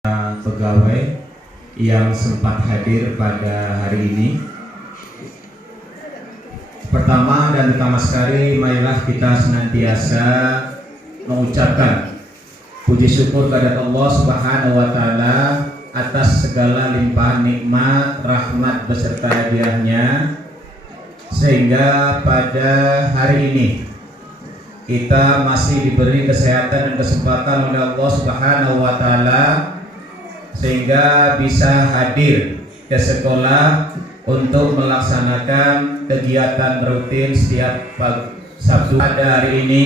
pegawai yang sempat hadir pada hari ini. Pertama dan utama sekali, marilah kita senantiasa mengucapkan puji syukur kepada Allah Subhanahu wa Ta'ala atas segala limpahan nikmat, rahmat beserta hadiahnya, sehingga pada hari ini kita masih diberi kesehatan dan kesempatan oleh Allah Subhanahu wa Ta'ala sehingga bisa hadir ke sekolah untuk melaksanakan kegiatan rutin setiap Sabtu pada hari ini.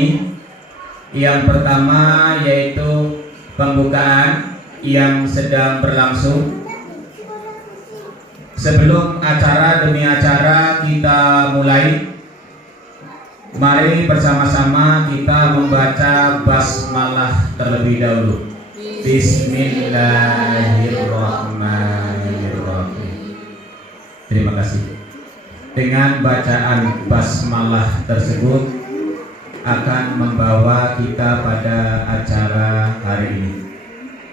Yang pertama yaitu pembukaan yang sedang berlangsung. Sebelum acara demi acara kita mulai, mari bersama-sama kita membaca basmalah terlebih dahulu. Bismillahirrahmanirrahim. Terima kasih. Dengan bacaan basmalah tersebut akan membawa kita pada acara hari ini.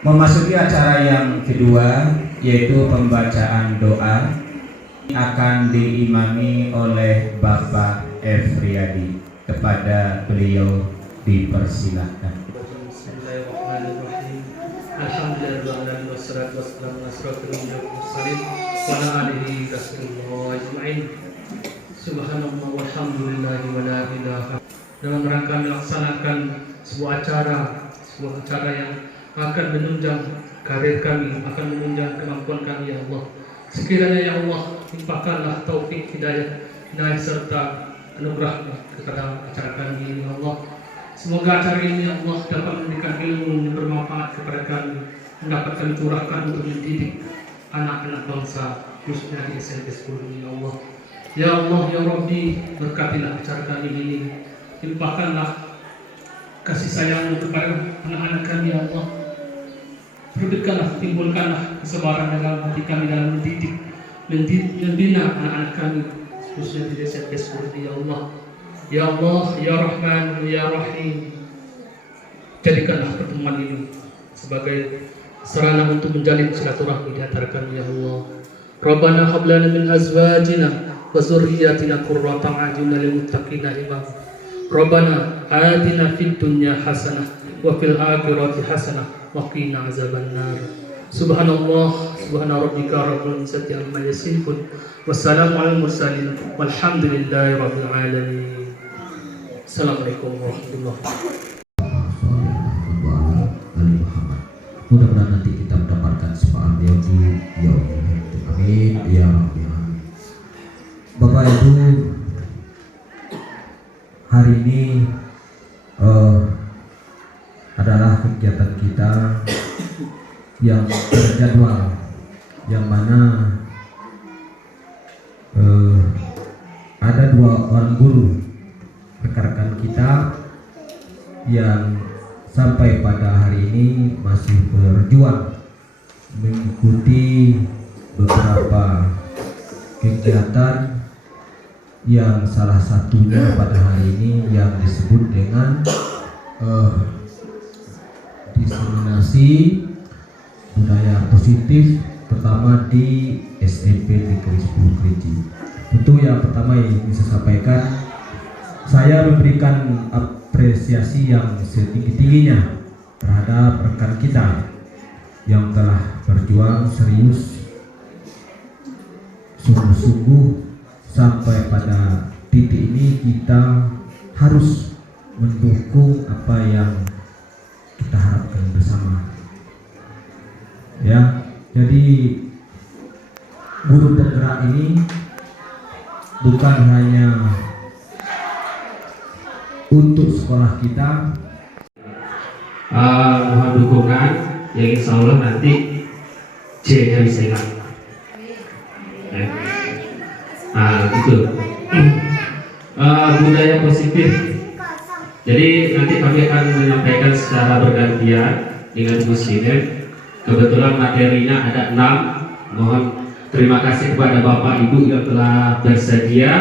Memasuki acara yang kedua yaitu pembacaan doa, akan diimami oleh Bapak Efriadi. Kepada beliau dipersilakan. Bismillahirrahmanirrahim. Alhamdulillah wassalatu wassalamu ala asyrofil mursalin wa ala alihi wa ajmain. Subhanallah walhamdulillahi wa la ilaha. Dalam rangka melaksanakan sebuah acara yang akan menunjang karir kami, akan menunjang kemampuan kami, ya Allah. Sekiranya ya Allah, limpahkanlah taufik hidayah serta anugerah kepada acara kami ini, ya Allah. Semoga acara ini, ya Allah, dapat memberikan ilmu yang bermanfaat kepada kami, mendapatkan curahkan untuk mendidik anak-anak bangsa, khususnya di SMP 10 ini, ya Allah. Ya Allah, ya Rabbi, berkatilah acara kami ini, limpahkanlah kasih sayang kepada anak-anak kami, ya Allah. Perbitkanlah, timbulkanlah kesabaran dalam hati kami dalam mendidik, membina anak-anak kami, khususnya di SMP 10 ini, ya Allah. Ya Allah, ya Rahman, ya Rahim, jadikanlah pertemuan ini sebagai sarana untuk menjalin silaturahmi di antara kami, ya Allah. Rabbana hab lana min azwajina wa dzurriyyatina qurrata a'yunin lil muttaqina imama. Rabbana atina fid dunya hasanah wa fil akhirati hasanah wa qina azabannar. Subhanallah, subhana rabbika rabbil izzati amma yasifun, wassalamu alal mursalin, walhamdulillahi rabbil alamin. Assalamualaikum warahmatullahi wabarakatuh. Mudah-mudahan nanti kita mendapatkan syafaat beliau di yaumil akhir. Amin ya rabbal alamin. Bapak Ibu, hari ini adalah kegiatan kita yang terjadwal, yang mana ada dua orang guru rekan-rekan kita yang sampai pada hari ini masih berjuang mengikuti beberapa kegiatan yang salah satunya pada hari ini yang disebut dengan diseminasi budaya positif, pertama di SMP Negeri 10 Kerinci. Tentu yang pertama yang bisa sampaikan, saya memberikan apresiasi yang setinggi-tingginya terhadap rekan kita yang telah berjuang serius, sungguh-sungguh sampai pada titik ini. Kita harus mendukung apa yang kita harapkan bersama. Ya, jadi guru penggerak ini bukan hanya untuk sekolah kita, mohon dukungan yang insya Allah nanti C-nya bisa hilang. Gitu. Budaya positif. Jadi nanti kami akan menyampaikan secara bergantian dengan Bu Siner. Kebetulan materinya ada 6. Mohon terima kasih kepada Bapak Ibu yang telah bersedia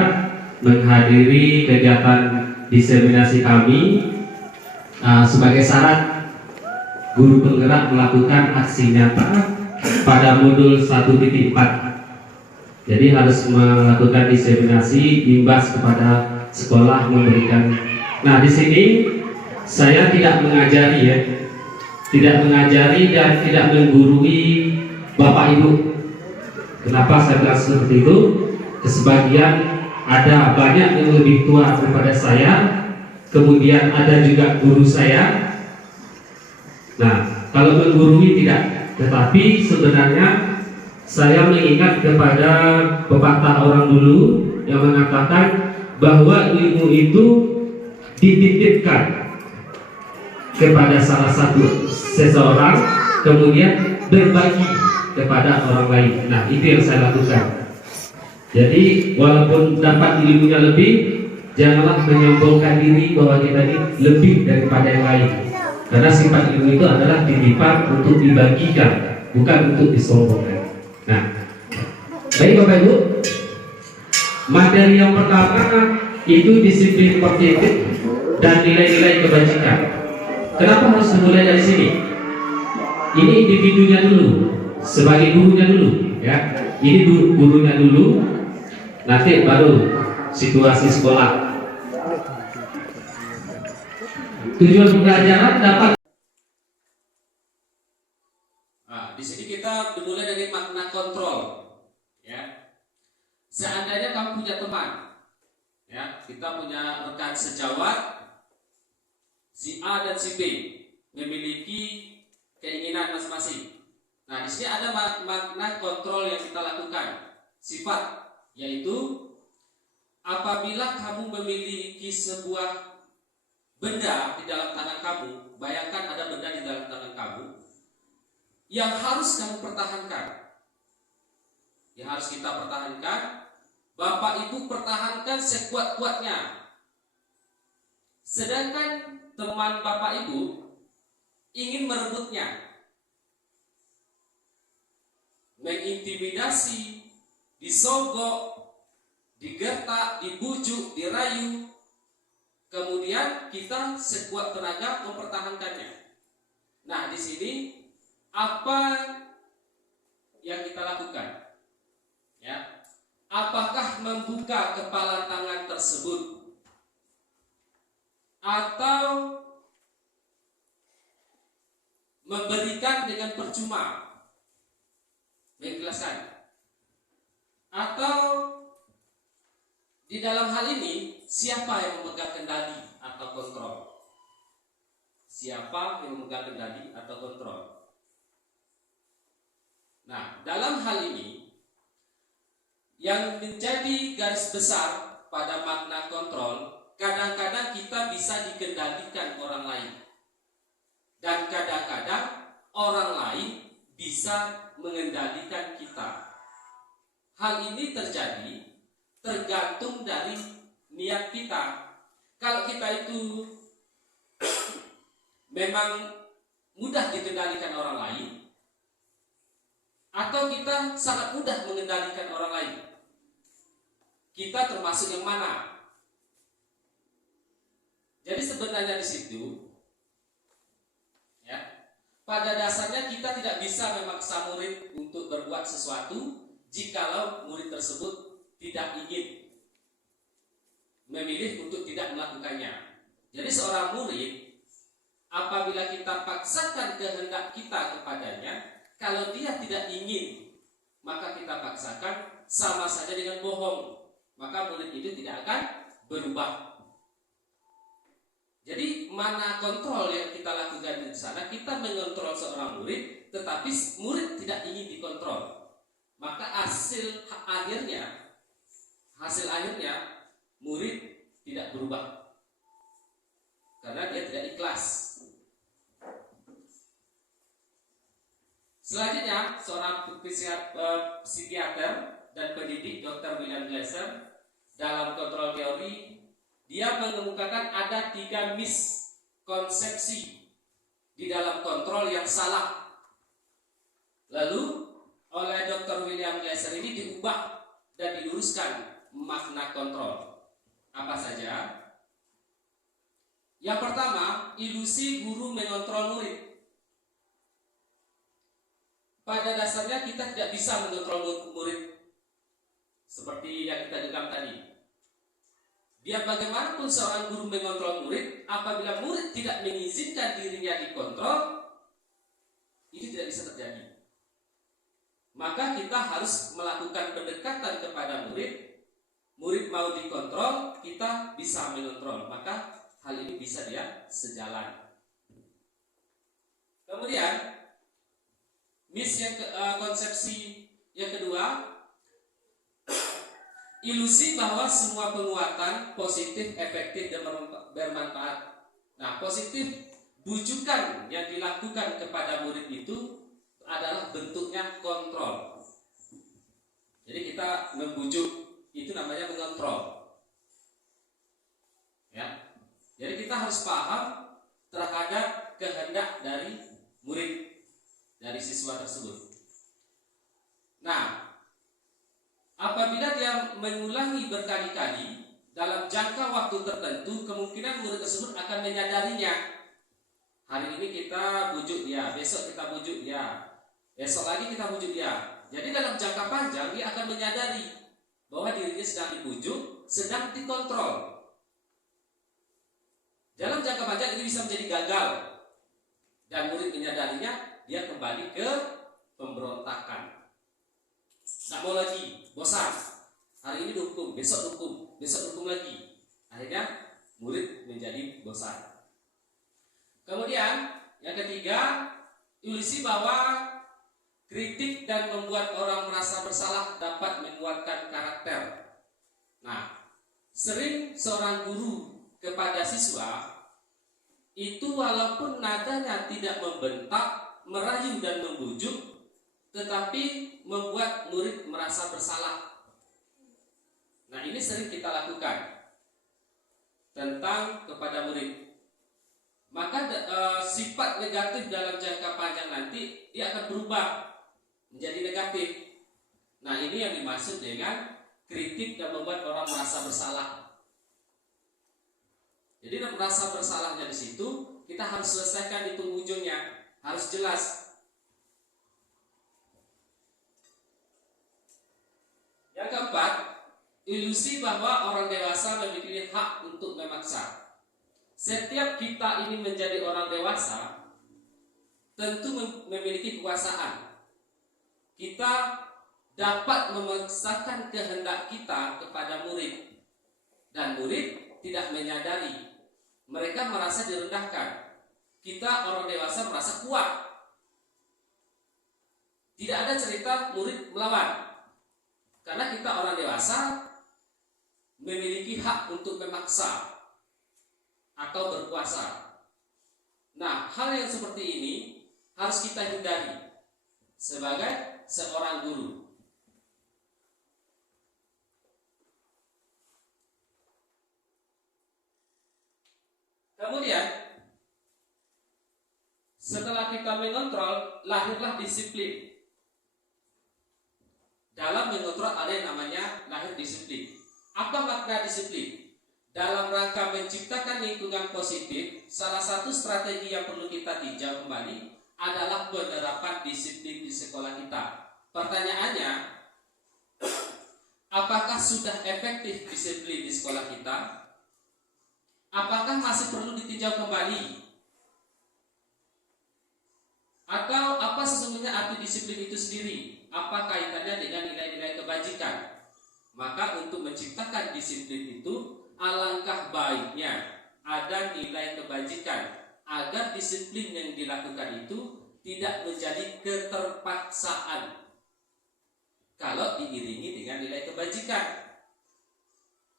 menghadiri kegiatan diseminasi kami. Sebagai syarat guru penggerak melakukan aksi nyata pada modul 1.4. Jadi harus melakukan diseminasi imbas kepada sekolah memberikan. Nah, di sini saya tidak mengajari ya, tidak mengajari dan tidak menggurui Bapak Ibu. Kenapa saya bilang seperti itu? Sebagian ada banyak yang lebih tua daripada saya, kemudian ada juga guru saya. Nah, kalau menggurui tidak, tetapi sebenarnya saya mengingat kepada pepatah orang dulu yang mengatakan bahwa ilmu itu dititipkan kepada salah satu seseorang, kemudian berbagi kepada orang lain. Nah, itu yang saya lakukan. Jadi walaupun dapat ilmunya lebih, janganlah menyombongkan diri bahwa kita ini lebih daripada yang lain. Karena sifat ilmu itu adalah titipan untuk dibagikan, bukan untuk disombongkan. Nah, baik Bapak Ibu, materi yang pertama itu disiplin positif dan nilai-nilai kebajikan. Kenapa harus dimulai dari sini? Ini individunya dulu, sebagai gurunya dulu, ya. Ini gurunya dulu, nanti baru situasi sekolah. Tujuan pembelajaran dapat. Nah, di sini kita dimulai dari makna kontrol, ya. Seandainya kamu punya teman, ya, kita punya rekan sejawat, si A dan si B memiliki keinginan masing-masing. Nah, di sini ada makna kontrol yang kita lakukan, sifat, yaitu apabila kamu memiliki sebuah benda di dalam tangan kamu, bayangkan ada benda di dalam tangan kamu yang harus kamu pertahankan, yang harus kita pertahankan. Bapak Ibu pertahankan sekuat-kuatnya. Sedangkan teman Bapak Ibu ingin merebutnya, mengintimidasi, disogok, digertak, dibujuk, dirayu. Kemudian kita sekuat tenaga mempertahankannya. Nah, di sini apa yang kita lakukan? Ya, apakah membuka kepala tangan tersebut atau memberikan dengan percuma? Menjelaskan. Atau di dalam hal ini siapa yang memegang kendali atau kontrol? Siapa yang memegang kendali atau kontrol? Nah, dalam hal ini yang menjadi garis besar pada makna kontrol, kadang-kadang kita bisa dikendalikan orang lain, dan kadang-kadang orang lain bisa mengendalikan kita. Hal ini terjadi tergantung dari niat kita. Kalau kita itu memang mudah dikendalikan orang lain, atau kita sangat mudah mengendalikan orang lain, kita termasuk yang mana? Jadi sebenarnya di situ, ya, pada dasarnya kita tidak bisa memaksa murid untuk berbuat sesuatu jikalau murid tersebut tidak ingin, memilih untuk tidak melakukannya. Jadi seorang murid, apabila kita paksakan kehendak kita kepadanya, kalau dia tidak ingin, maka kita paksakan, sama saja dengan bohong. Maka murid itu tidak akan berubah. Jadi mana kontrol yang kita lakukan di sana? Kita mengontrol seorang murid, tetapi murid tidak ingin dikontrol. Maka hasil akhirnya murid tidak berubah karena dia tidak ikhlas. Selanjutnya, seorang psikiater dan pendidik Dr. William Glasser dalam kontrol teori, dia mengemukakan ada 3 miskonsepsi di dalam kontrol yang salah. Lalu oleh Dr. William Glasser ini diubah dan diluruskan makna kontrol. Apa saja? Yang pertama, ilusi guru mengontrol murid. pada dasarnya kita tidak bisa mengontrol murid seperti yang kita dengar tadi. Biar bagaimanapun seorang guru mengontrol murid, apabila murid tidak mengizinkan dirinya dikontrol, itu tidak bisa terjadi. Maka kita harus melakukan pendekatan kepada murid. Murid mau dikontrol, kita bisa mengontrol. Maka hal ini bisa dia sejalan. Kemudian konsepsi yang kedua, ilusi bahwa semua penguatan positif, efektif, dan bermanfaat. Nah, positif bujukan yang dilakukan kepada murid itu adalah bentuknya kontrol. Jadi kita membujuk itu namanya mengontrol. Ya. Jadi kita harus paham terhadap kehendak dari murid, dari siswa tersebut. Nah, apabila dia mengulangi berkali-kali dalam jangka waktu tertentu, kemungkinan murid tersebut akan menyadarinya. Hari ini kita bujuk dia, besok kita bujuk dia, besok lagi kita bujuk dia. Jadi dalam jangka panjang dia akan menyadari bahwa dirinya sedang dibujuk, sedang dikontrol. Dalam jangka panjang ini bisa menjadi gagal, dan murid menyadarinya, dia kembali ke pemberontakan. Tidak mau lagi, bosan. Hari ini dihukum, besok hukum lagi. Akhirnya murid menjadi bosan. Kemudian yang ketiga, ilusi bahwa kritik dan membuat orang merasa bersalah dapat menguatkan karakter. Nah, sering seorang guru kepada siswa itu walaupun nadanya tidak membentak, merayu dan membujuk, tetapi membuat murid merasa bersalah. Nah, ini sering kita lakukan tentang kepada murid. Maka sifat negatif dalam jangka panjang nanti dia akan berubah menjadi negatif. Nah, ini yang dimaksud dengan kritik dan membuat orang merasa bersalah. Jadi merasa bersalahnya di situ, kita harus selesaikan di penghujungnya, harus jelas. Yang keempat, ilusi bahwa orang dewasa memiliki hak untuk memaksa. Setiap kita ini menjadi orang dewasa, tentu memiliki kekuasaan. Kita dapat memaksakan kehendak kita kepada murid, dan murid tidak menyadari. Mereka merasa direndahkan. Kita orang dewasa merasa kuat. Tidak ada cerita murid melawan. Karena kita orang dewasa memiliki hak untuk memaksa atau berkuasa. Nah, hal yang seperti ini harus kita hindari sebagai seorang guru. Kemudian, setelah kita mengontrol, lahirlah disiplin. Dalam mengontrol ada yang namanya lahir disiplin. Apa makna disiplin? Dalam rangka menciptakan lingkungan positif, salah satu strategi yang perlu kita tinjau kembali adalah penerapan disiplin di sekolah kita. Pertanyaannya, apakah sudah efektif disiplin di sekolah kita? Apakah masih perlu ditinjau kembali? Atau apa sesungguhnya arti disiplin itu sendiri? Apa kaitannya dengan nilai-nilai kebajikan? Maka untuk menciptakan disiplin itu, alangkah baiknya ada nilai kebajikan agar disiplin yang dilakukan itu tidak menjadi keterpaksaan kalau diiringi dengan nilai kebajikan.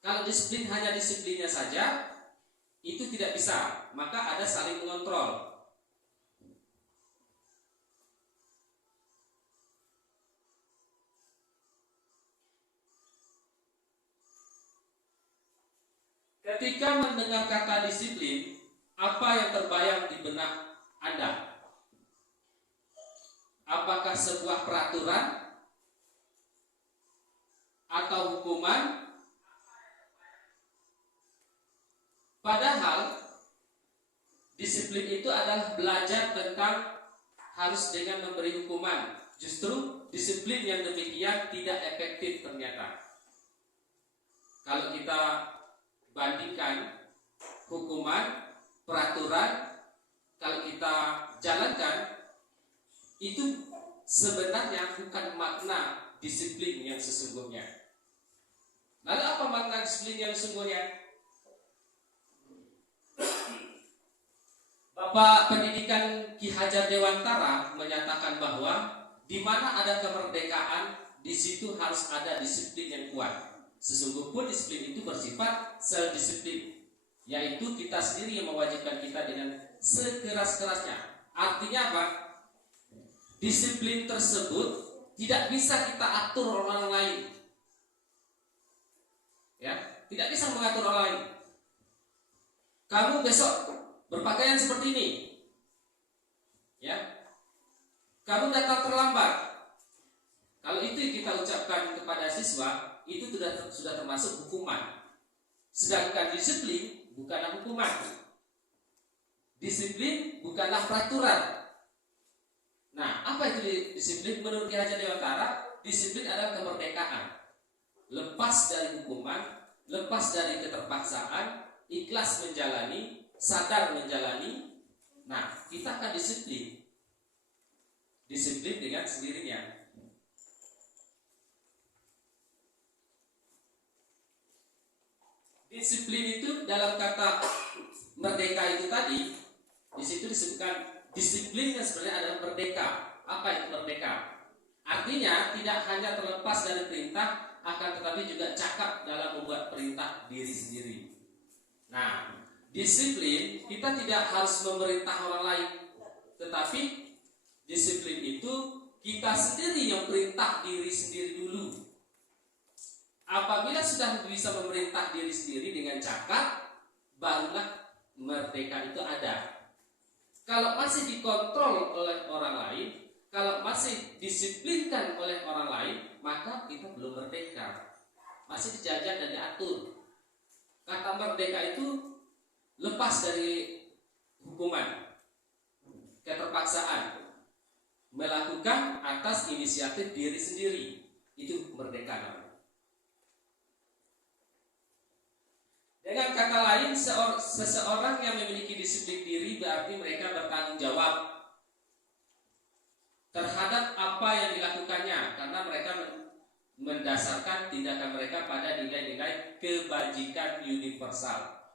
Kalau disiplin hanya disiplinnya saja, itu tidak bisa, maka ada saling mengontrol. Ketika mendengar kata disiplin, apa yang terbayang di benak Anda? Apakah sebuah peraturan atau hukuman? Padahal disiplin itu adalah belajar tentang harus dengan memberi hukuman, Justru disiplin yang demikian tidak efektif ternyata. Kalau kita bandingkan hukuman, peraturan, kalau kita jalankan, itu sebenarnya bukan makna disiplin yang sesungguhnya. Lalu apa makna disiplin yang sesungguhnya? Bapak Pendidikan Ki Hajar Dewantara menyatakan bahwa di mana ada kemerdekaan, di situ harus ada disiplin yang kuat. Sesungguhnya pun disiplin itu bersifat self-disiplin, yaitu kita sendiri yang mewajibkan kita dengan sekeras-kerasnya. Artinya apa? Disiplin tersebut tidak bisa kita atur orang lain. Ya, tidak bisa mengatur orang lain. Kamu besok berpakaian seperti ini, ya. Kamu datang terlambat. Kalau itu yang kita ucapkan kepada siswa, itu sudah termasuk hukuman. Sedangkan disiplin bukanlah hukuman. Disiplin bukanlah peraturan. Nah, apa itu disiplin? Menurut Ki Hajar Dewantara, disiplin adalah kemerdekaan. Lepas dari hukuman, lepas dari keterpaksaan, ikhlas menjalani, sadar menjalani. Nah, kita akan disiplin. Disiplin dengan sendirinya. Disiplin itu dalam kata merdeka itu tadi, di situ disebutkan disiplin yang sebenarnya adalah merdeka. Apa itu merdeka? Artinya tidak hanya terlepas dari perintah, akan tetapi juga cakap dalam membuat perintah diri sendiri. Nah, disiplin kita tidak harus memerintah orang lain, tetapi disiplin itu kita sendiri yang perintah diri sendiri dulu. Apabila sudah bisa memerintah diri sendiri dengan cakap, barulah merdeka itu ada. Kalau masih dikontrol oleh orang lain, kalau masih disiplinkan oleh orang lain, maka kita belum merdeka. Masih dijajah dan diatur. Kata merdeka itu lepas dari hukuman, keterpaksaan, melakukan atas inisiatif diri sendiri. Itu merdeka namanya. Dengan kata lain, seseorang yang memiliki disiplin diri berarti mereka bertanggung jawab terhadap apa yang dilakukannya, karena mereka mendasarkan tindakan mereka pada nilai-nilai kebajikan universal.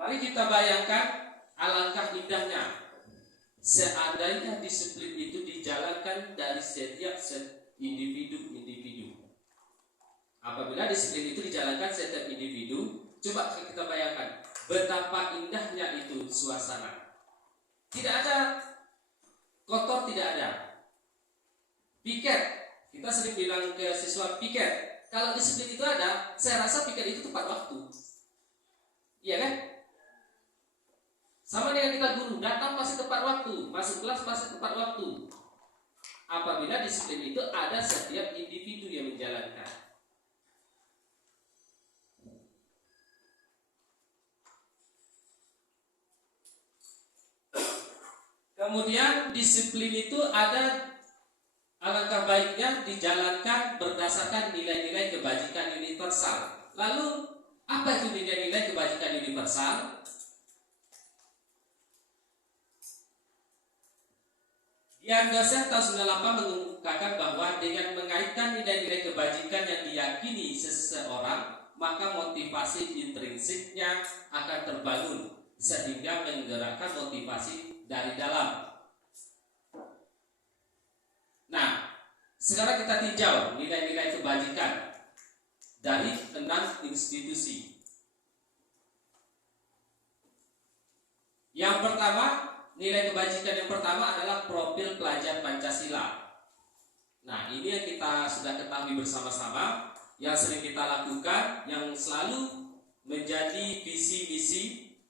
Mari kita bayangkan alangkah indahnya seandainya disiplin itu dijalankan dari setiap individu. Apabila disiplin itu dijalankan setiap individu, coba kita bayangkan betapa indahnya itu suasana. Tidak ada kotor, tidak ada. Piket, kita sering bilang ke siswa piket. Kalau disiplin itu ada, saya rasa piket itu tepat waktu. Iya kan? Sama dengan kita guru, datang pasti tepat waktu, masuk kelas pasti tepat waktu. Apabila disiplin itu ada setiap individu yang menjalankan. Kemudian disiplin itu ada, alangkah baiknya dijalankan berdasarkan nilai-nilai kebajikan universal. Lalu apa itu nilai-nilai kebajikan universal? Dian Dosen tahun 98 mengungkapkan bahwa dengan mengaitkan nilai-nilai kebajikan yang diyakini seseorang, maka motivasi intrinsiknya akan terbangun sehingga menggerakkan motivasi dari dalam. Nah, sekarang kita tinjau nilai-nilai kebajikan dari 6 institusi. Yang pertama, nilai kebajikan yang pertama adalah profil pelajar Pancasila. Nah, ini yang kita sudah ketahui bersama-sama, yang sering kita lakukan, yang selalu menjadi visi misi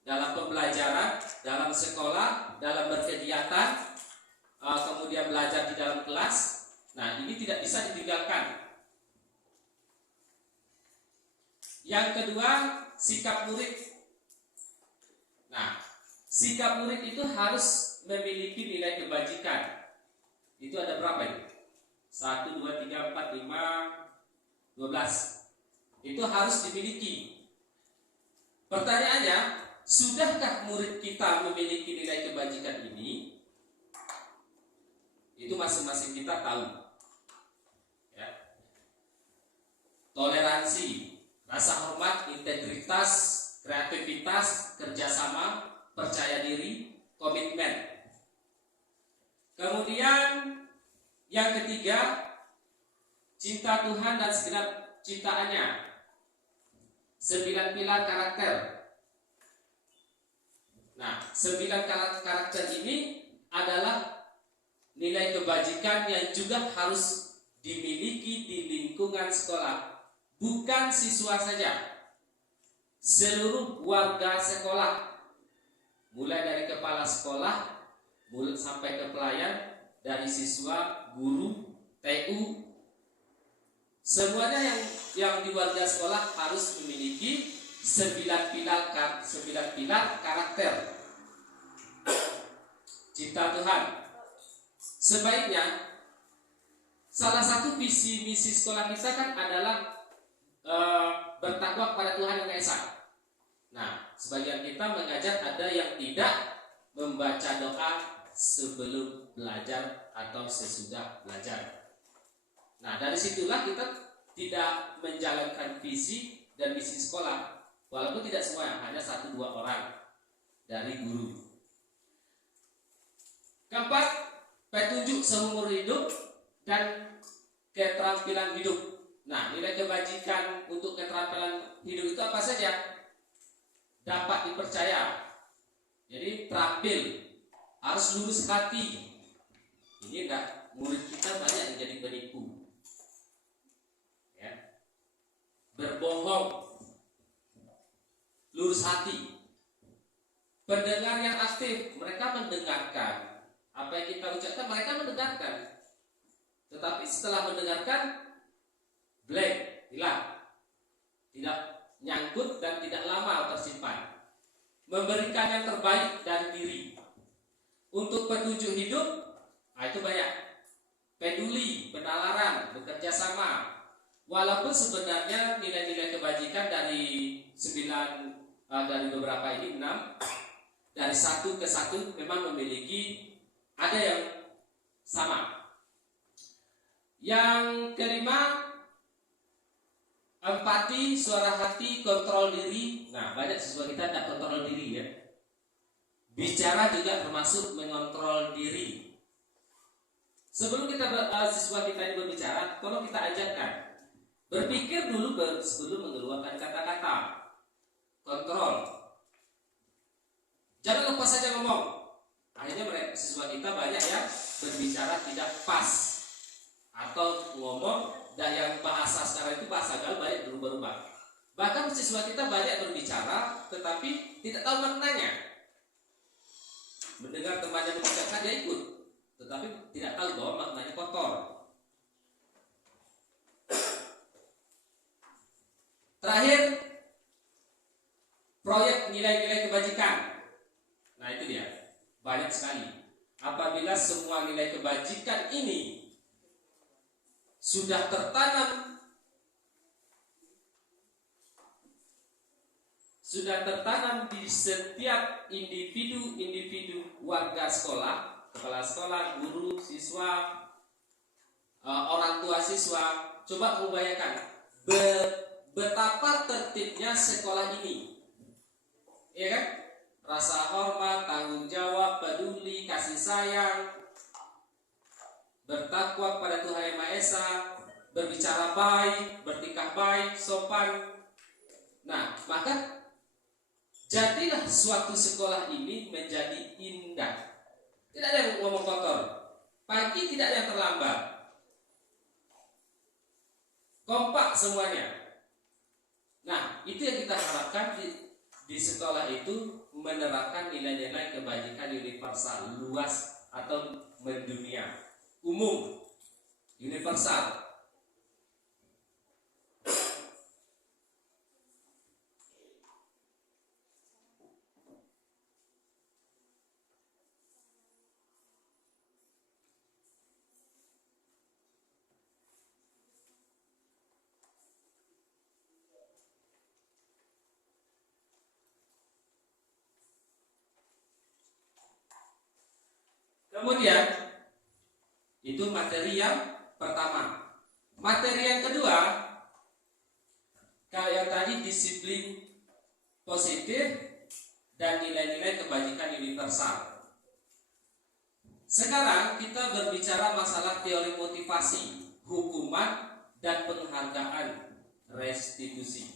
dalam pembelajaran, dalam sekolah, dalam berkegiatan, kemudian belajar di dalam kelas. Nah, ini tidak bisa ditinggalkan. Yang kedua, sikap murid. Nah, sikap murid itu harus memiliki nilai kebajikan. Itu ada berapa itu? 1, 2, 3, 4, 5, 12. Itu harus dimiliki. Pertanyaannya, sudahkah murid kita memiliki nilai kebajikan ini? Itu masing-masing kita tahu. Ya. Toleransi, rasa hormat, integritas, kreativitas, kerjasama, percaya diri, komitmen. Kemudian yang ketiga, cinta Tuhan dan segenap ciptaannya. 9 pilar karakter. Nah, 9 karakter ini adalah nilai kebajikan yang juga harus dimiliki di lingkungan sekolah. Bukan siswa saja, seluruh warga sekolah, mulai dari kepala sekolah sampai ke pelayan, dari siswa, guru, TU, semuanya yang di warga sekolah harus memiliki 9 pilar karakter. Cinta Tuhan. Sebaiknya salah satu visi misi sekolah kita kan adalah bertakwa kepada Tuhan yang Maha Esa. Nah, sebagian kita mengajar ada yang tidak membaca doa sebelum belajar atau sesudah belajar. Nah, dari situlah kita tidak menjalankan visi dan misi sekolah, walaupun tidak semua, hanya 1-2 orang dari guru. Keempat, petunjuk seumur hidup dan keterampilan hidup. Nah, nilai kebajikan untuk keterampilan hidup itu apa saja? Dapat dipercaya, jadi terampil, harus lurus hati. Ini enggak, murid kita banyak yang jadi penipu, ya. Berbohong, lurus hati. Pendengar yang aktif, mereka mendengarkan apa yang kita ucapkan, mereka mendengarkan. Tetapi setelah mendengarkan, blank, hilang, tidak nyangkut dan tidak lama tersimpan. Memberikan yang terbaik dari diri. Untuk petunjuk hidup, itu banyak. Peduli, penalaran, bekerja sama. Walaupun sebenarnya nilai-nilai kebajikan dari 9, dari beberapa ini 6, dari 1 ke 1 memang memiliki, ada yang sama. Yang kelima, empati, suara hati, kontrol diri. Nah, banyak siswa kita tidak kontrol diri, ya. Bicara juga termasuk mengontrol diri. Sebelum siswa kita ini berbicara, tolong kita ajarkan berpikir dulu sebelum mengeluarkan kata-kata. Kontrol. Jangan lepas saja ngomong. Akhirnya siswa kita banyak yang berbicara tidak pas, atau ngomong dan yang bahasa sekarang itu bahasa gaul banyak berubah-ubah. Bahkan siswa kita banyak berbicara tetapi tidak tahu maknanya. Mendengar temannya mengucapkan dia ikut, tetapi tidak tahu bahwa maknanya kotor. Terakhir, proyek nilai-nilai kebajikan. Nah, itu dia, banyak sekali. Apabila semua nilai kebajikan ini sudah tertanam di setiap individu warga sekolah, kepala sekolah, guru, siswa, orang tua siswa. Coba kamu bayangkan betapa tertibnya sekolah ini, ya kan? Rasa hormat, tanggung jawab, peduli, kasih sayang, bertakwa kepada Tuhan Yang Maha Esa, berbicara baik, bertingkah baik, sopan. Nah, maka jadilah suatu sekolah ini menjadi indah. Tidak ada yang ngomong kotor, pagi tidak ada yang terlambat, kompak semuanya. Nah, itu yang kita harapkan di sekolah itu, menerapkan nilai-nilai kebajikan universal, luas atau mendunia, umum, universal. Kemudian itu materi yang pertama. Materi yang kedua, kalau yang tadi disiplin positif dan nilai-nilai kebajikan universal. Sekarang kita berbicara masalah teori motivasi, hukuman, dan penghargaan restitusi.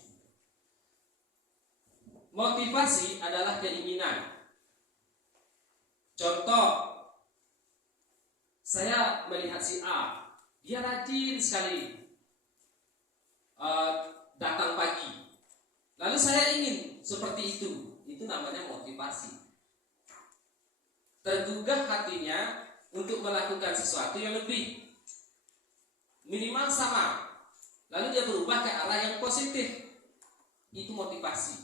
Motivasi adalah keinginan. Contoh, saya melihat si A, dia rajin sekali datang pagi. Lalu saya ingin seperti itu namanya motivasi. Tergugah hatinya untuk melakukan sesuatu yang lebih, minimal sama. Lalu dia berubah ke arah yang positif. Itu motivasi.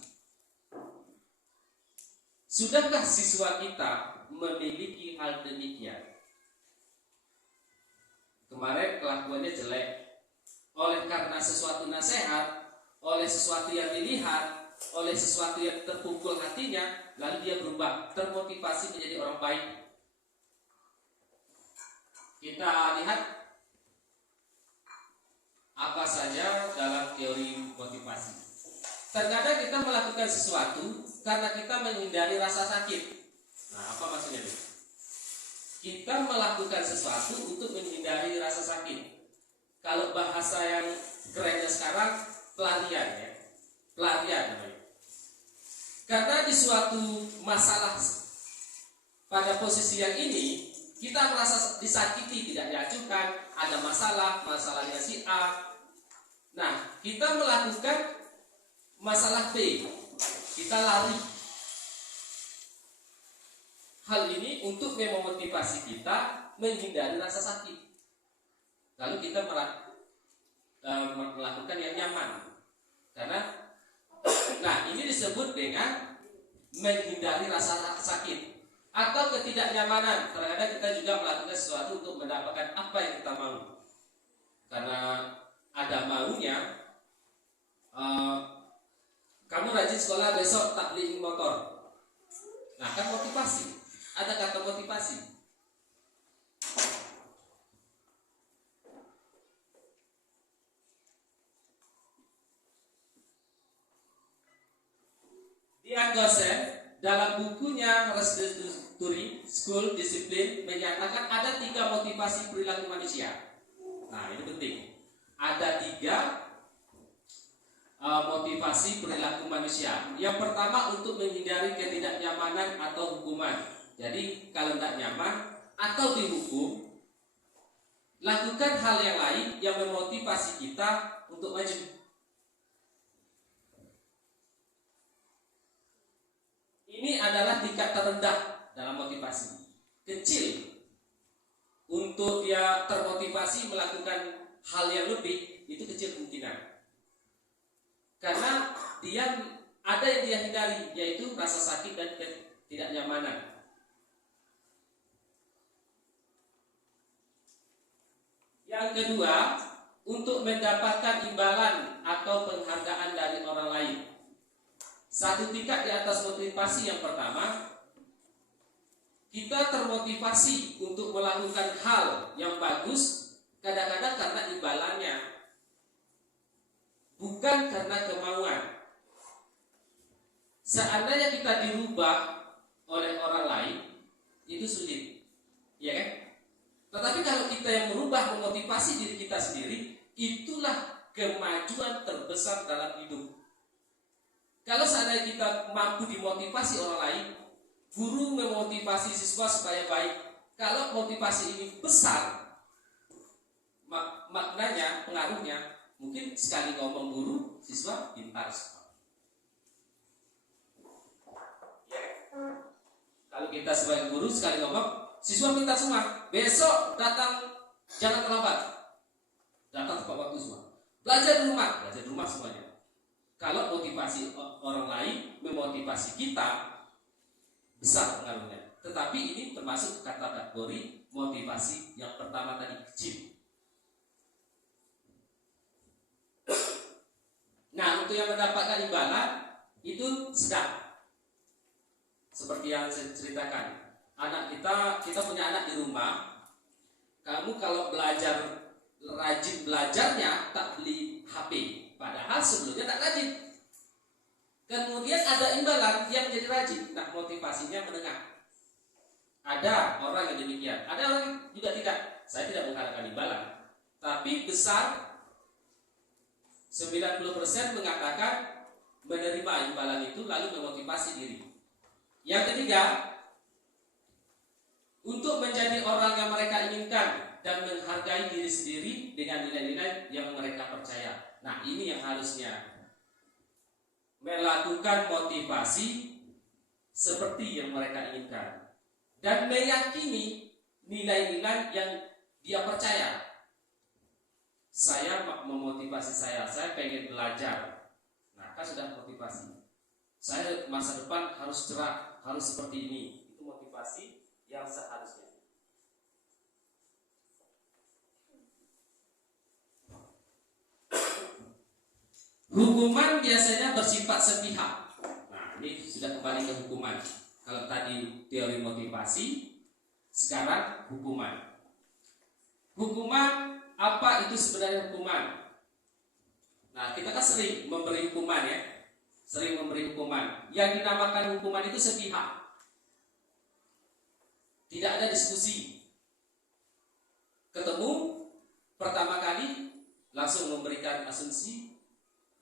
Sudahkah siswa kita memiliki hal demikian? Kemarin kelakuannya jelek, oleh karena sesuatu nasihat, oleh sesuatu yang dilihat, oleh sesuatu yang terpukul hatinya, lalu dia berubah, termotivasi menjadi orang baik. Kita lihat apa saja dalam teori motivasi. Terkadang kita melakukan sesuatu karena kita menghindari rasa sakit. Nah, apa maksudnya itu? Kita melakukan sesuatu untuk menghindari rasa sakit. Kalau bahasa yang kerennya sekarang, pelarian ya. Pelarian namanya. Karena di suatu masalah pada posisi yang ini, kita merasa disakiti, tidak diajukan, ada masalahnya si A. Nah, kita melakukan masalah B, kita lari. Hal ini untuk memotivasi kita menghindari rasa sakit. Lalu kita melakukan yang nyaman. Karena, nah ini disebut dengan menghindari rasa sakit atau ketidaknyamanan. Terkadang kita juga melakukan sesuatu untuk mendapatkan apa yang kita mau. Karena ada maunya, kamu rajin sekolah, besok tak beliin motor. Nah, kan motivasi. Ada kata motivasi. Dian Gosen dalam bukunya Restitusi School Discipline menyatakan ada 3 motivasi perilaku manusia. Nah, ini penting. Ada 3 motivasi perilaku manusia. Yang pertama untuk menghindari ketidaknyamanan atau hukuman. Jadi kalau tidak nyaman atau dihukum, lakukan hal yang lain yang memotivasi kita untuk maju. Ini adalah tingkat terendah dalam motivasi. Kecil. Untuk dia termotivasi melakukan hal yang lebih, itu kecil kemungkinan. Karena dia ada yang dia hindari, yaitu rasa sakit dan ketidaknyamanan. Yang kedua, untuk mendapatkan imbalan atau penghargaan dari orang lain. Satu tingkat di atas motivasi yang pertama, kita termotivasi untuk melakukan hal yang bagus, kadang-kadang karena imbalannya, bukan karena kemauan. Seandainya kita dirubah oleh orang lain, itu sulit, ya kan? Tetapi kalau kita yang merubah, memotivasi diri kita sendiri, itulah kemajuan terbesar dalam hidup. Kalau seandainya kita mampu dimotivasi orang lain, guru memotivasi siswa supaya baik. Kalau motivasi ini besar, maknanya, pengaruhnya, mungkin sekali ngomong guru, siswa pintar semua. Kalau kita sebagai guru sekali ngomong, siswa pintar semua. Besok datang, jangan terlambat. Datang tepat waktu semua. Belajar di rumah semuanya. Kalau motivasi orang lain memotivasi kita, besar pengaruhnya. Tetapi ini termasuk kategori motivasi yang pertama tadi, kecil. Nah, untuk yang mendapatkan imbalan itu sedang. Seperti yang saya ceritakan. anak kita punya anak di rumah, kamu kalau belajar rajin belajarnya tak beli HP, padahal sebelumnya tak rajin. Kemudian ada imbalan yang jadi rajin, nah motivasinya menengah. Ada orang yang demikian, ada orang juga tidak. Saya tidak mengharapkan imbalan, tapi besar 90% mengatakan menerima imbalan itu lalu memotivasi diri. Yang ketiga, untuk menjadi orang yang mereka inginkan dan menghargai diri sendiri dengan nilai-nilai yang mereka percaya. Nah, ini yang harusnya melakukan motivasi seperti yang mereka inginkan dan meyakini nilai-nilai yang dia percaya. Saya memotivasi saya pengen belajar. Nah, kan sudah motivasi. Saya masa depan harus cerah, harus seperti ini. Itu motivasi yang seharusnya. Hukuman biasanya bersifat sepihak. Nah, ini sudah kembali ke hukuman. Kalau tadi teori motivasi, sekarang hukuman. Hukuman, apa itu sebenarnya hukuman? Nah, kita kan sering memberi hukuman ya. Sering memberi hukuman. Yang dinamakan hukuman itu sepihak. Tidak ada diskusi. Ketemu pertama kali langsung memberikan asumsi,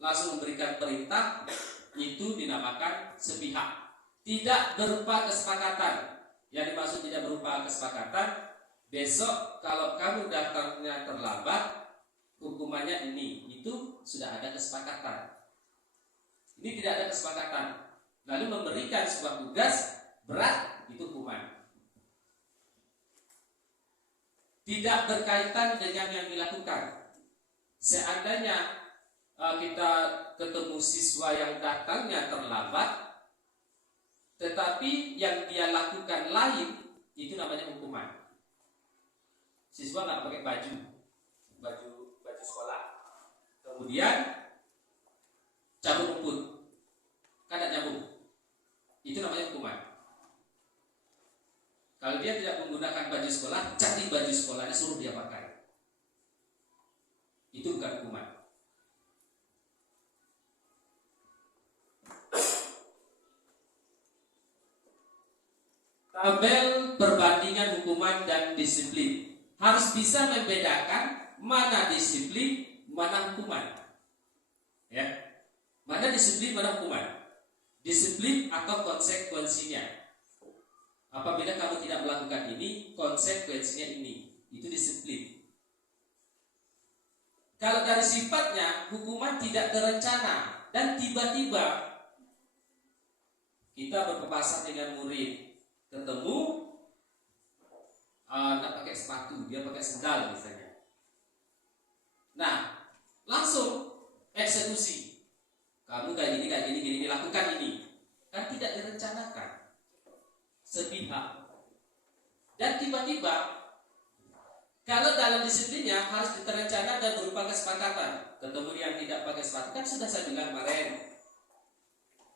langsung memberikan perintah, itu dinamakan sepihak. Tidak berupa kesepakatan. Yang dimaksud tidak berupa kesepakatan, besok kalau kamu datangnya terlambat, hukumannya ini. Itu sudah ada kesepakatan. Ini tidak ada kesepakatan. Lalu memberikan sebuah tugas berat, itu hukuman. Tidak berkaitan dengan yang dilakukan. Seandainya kita ketemu siswa yang datangnya terlambat, tetapi yang dia lakukan lain, itu namanya hukuman. Siswa nggak pakai baju sekolah, kemudian cabut rumput, kan tidak nyambung, itu namanya hukuman. Kalau dia tidak menggunakan baju sekolah, cari baju sekolahnya suruh dia pakai, itu bukan hukuman. Tabel perbandingan hukuman dan disiplin harus bisa membedakan mana disiplin, mana hukuman. Ya, mana disiplin, mana hukuman. Disiplin atau konsekuensinya. Apabila kamu tidak melakukan ini, konsekuensinya ini. Itu disiplin. Kalau dari sifatnya, hukuman tidak terencana dan tiba-tiba kita berpapasan dengan murid. Ketemu nak pakai sepatu, dia pakai sendal misalnya. Nah, langsung eksekusi. Kamu kayak gini, lakukan ini. Kan tidak direncanakan. Sepihak. Dan tiba-tiba, kalau dalam disiplinnya harus diterencana dan berupa kesepakatan. Ketemu yang tidak pakai sepatu, kan sudah saya bilang kemarin.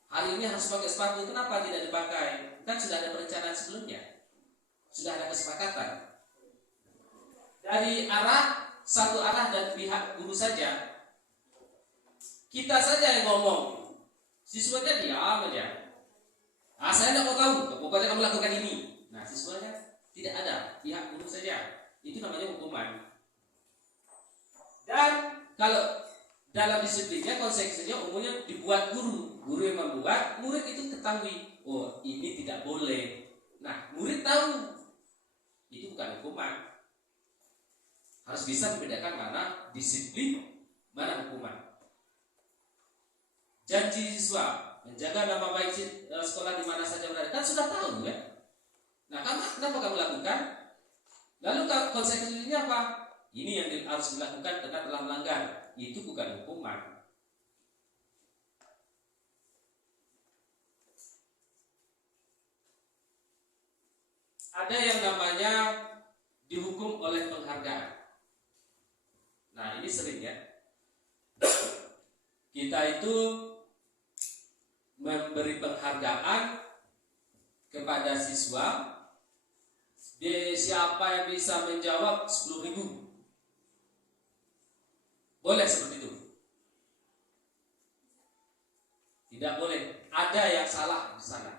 Hari ini harus pakai sepatu, kenapa tidak dipakai? Kan sudah ada perencanaan sebelumnya. Sudah ada kesepakatan. Dari satu arah dan pihak guru saja. Kita saja yang ngomong. Siswanya diam aja. Saya tidak mau tahu, pokoknya kamu lakukan ini. Nah, siswanya tidak ada, pihak guru saja. Itu namanya hukuman. Dan kalau dalam disiplinnya, konsekuensinya umumnya dibuat guru yang membuat, murid itu ketahui, oh ini tidak boleh. Nah, murid tahu, itu bukan hukuman. Harus bisa membedakan mana disiplin, mana hukuman. Janji siswa menjaga nama baik sekolah di mana saja berada, kan sudah tahu ya. Nah, kenapa kamu lakukan? Lalu konsekuensinya apa? Ini yang harus dilakukan karena telah melanggar. Itu bukan hukuman. Ada yang namanya dihukum oleh penghargaan. Nah, ini sering ya. Kita itu memberi penghargaan kepada siswa Siapa yang bisa menjawab 10.000? Boleh seperti itu? Tidak boleh. Ada yang salah di sana.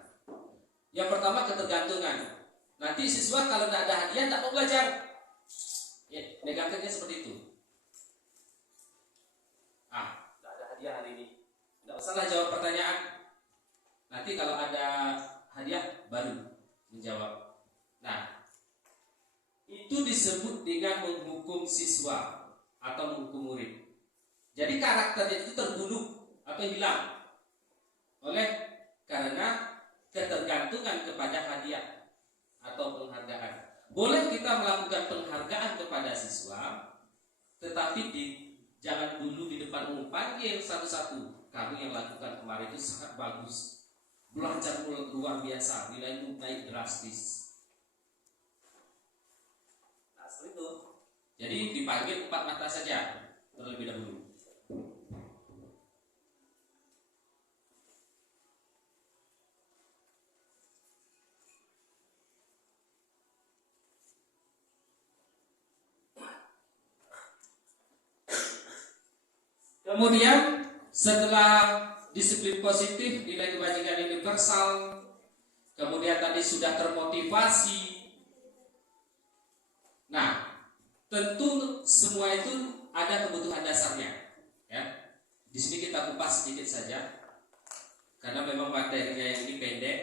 Yang pertama ketergantungan. Nanti siswa kalau tidak ada hadiah tidak mau belajar. Ya, negatifnya seperti itu. Tidak ada hadiah hari ini. Tidak usahlah jawab pertanyaan. Nanti kalau ada hadiah baru menjawab. Nah, itu disebut dengan menghukum siswa atau menghukum murid. Jadi karakternya itu terbunuh atau hilang karena ketergantungan kepada hadiah atau penghargaan. Boleh kita melakukan penghargaan kepada siswa, tetapi jangan dulu di depan umum panggil satu-satu. Kamu yang lakukan kemarin itu sangat bagus. Belajar luar biasa, nilaimu naik drastis. Nah, seperti itu. Jadi dipanggil 4 mata saja terlebih dahulu. Kemudian setelah disiplin positif, nilai kebajikan universal, kemudian tadi sudah termotivasi. Nah, tentu semua itu ada kebutuhan dasarnya. Ya, di sini kita kupas sedikit saja, karena memang materinya yang ini pendek.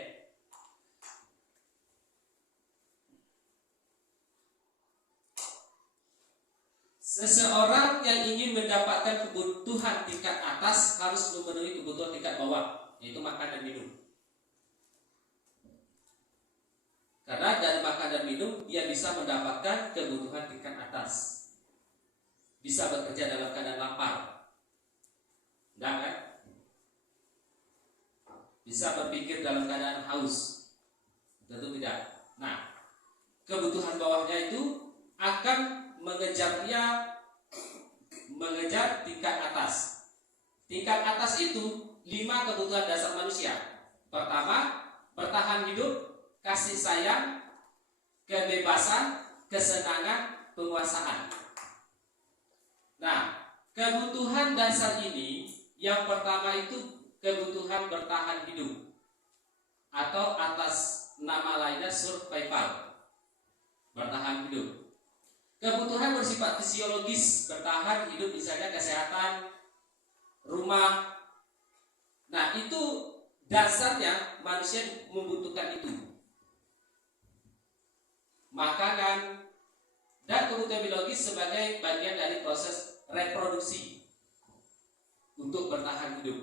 Seseorang yang ingin mendapatkan kebutuhan tingkat atas harus memenuhi kebutuhan tingkat bawah, yaitu makan dan minum. Karena dari makan dan minum dia bisa mendapatkan kebutuhan tingkat atas. Bisa bekerja dalam keadaan lapar. Enggak kan? Bisa berpikir dalam keadaan haus. Tentu tidak. Nah, kebutuhan bawahnya itu akan mengejar tingkat atas. Tingkat atas itu 5 kebutuhan dasar manusia. Pertama, bertahan hidup, kasih sayang, kebebasan, kesenangan, penguasaan. Nah, kebutuhan dasar ini yang pertama itu kebutuhan bertahan hidup, atau atas nama lainnya survival, bertahan hidup. Kebutuhan bersifat fisiologis, bertahan hidup, misalnya kesehatan, rumah. Nah, itu dasarnya manusia membutuhkan itu. Makanan dan kebutuhan biologis sebagai bagian dari proses reproduksi untuk bertahan hidup.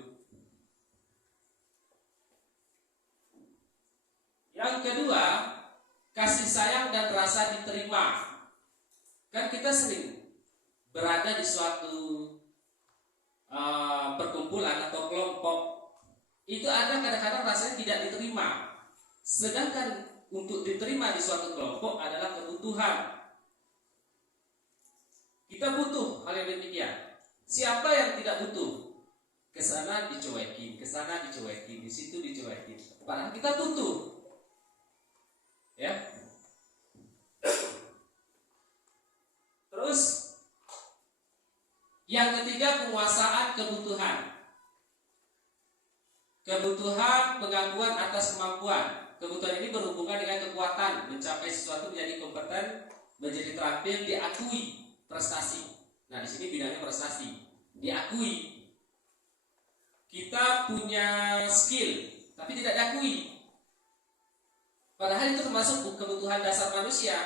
Yang kedua, kasih sayang dan rasa diterima. Kan kita sering berada di suatu perkumpulan atau kelompok, itu ada kadang-kadang rasanya tidak diterima. Sedangkan untuk diterima di suatu kelompok adalah kebutuhan. Kita butuh hal yang demikian. Siapa yang tidak butuh? Kesana dicuekin, kesana dicuekin, di situ dicuekin. Padahal kita butuh. Ya. Terus yang ketiga, penguasaan kebutuhan. Kebutuhan pengakuan atas kemampuan. Kebutuhan ini berhubungan dengan kekuatan, mencapai sesuatu, menjadi kompeten, menjadi terampil, diakui prestasi. Nah, di sini bidangnya prestasi, diakui. Kita punya skill, tapi tidak diakui. Padahal itu termasuk kebutuhan dasar manusia.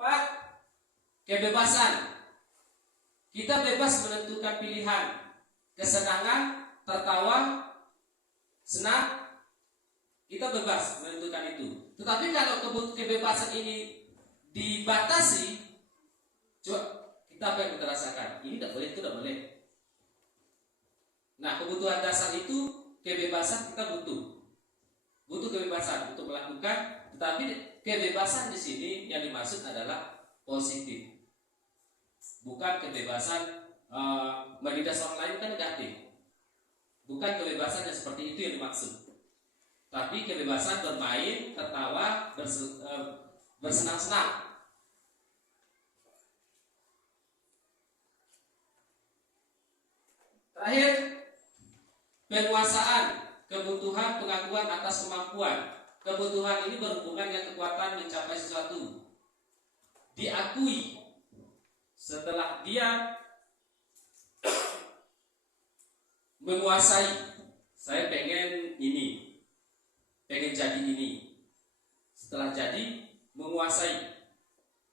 4, kebebasan. Kita bebas menentukan pilihan, kesenangan, tertawa, senang. Kita bebas menentukan itu. Tetapi kalau kebebasan ini dibatasi, coba kita apa yang kita rasakan? Ini tidak boleh, itu tidak boleh. Nah, kebutuhan dasar itu kebebasan kita butuh. Butuh kebebasan untuk melakukan, tetapi kebebasan di sini yang dimaksud adalah positif. Bukan kebebasan menindas orang lain kan negatif. Bukan Bukan kebebasan yang seperti itu yang dimaksud, tapi kebebasan bermain, tertawa, bersenang-senang. Terakhir, penguasaan, kebutuhan pengakuan atas kemampuan. Kebutuhan ini berhubungan dengan kekuatan mencapai sesuatu. Diakui setelah dia menguasai. Saya pengen ini, pengen jadi ini. Setelah jadi, menguasai.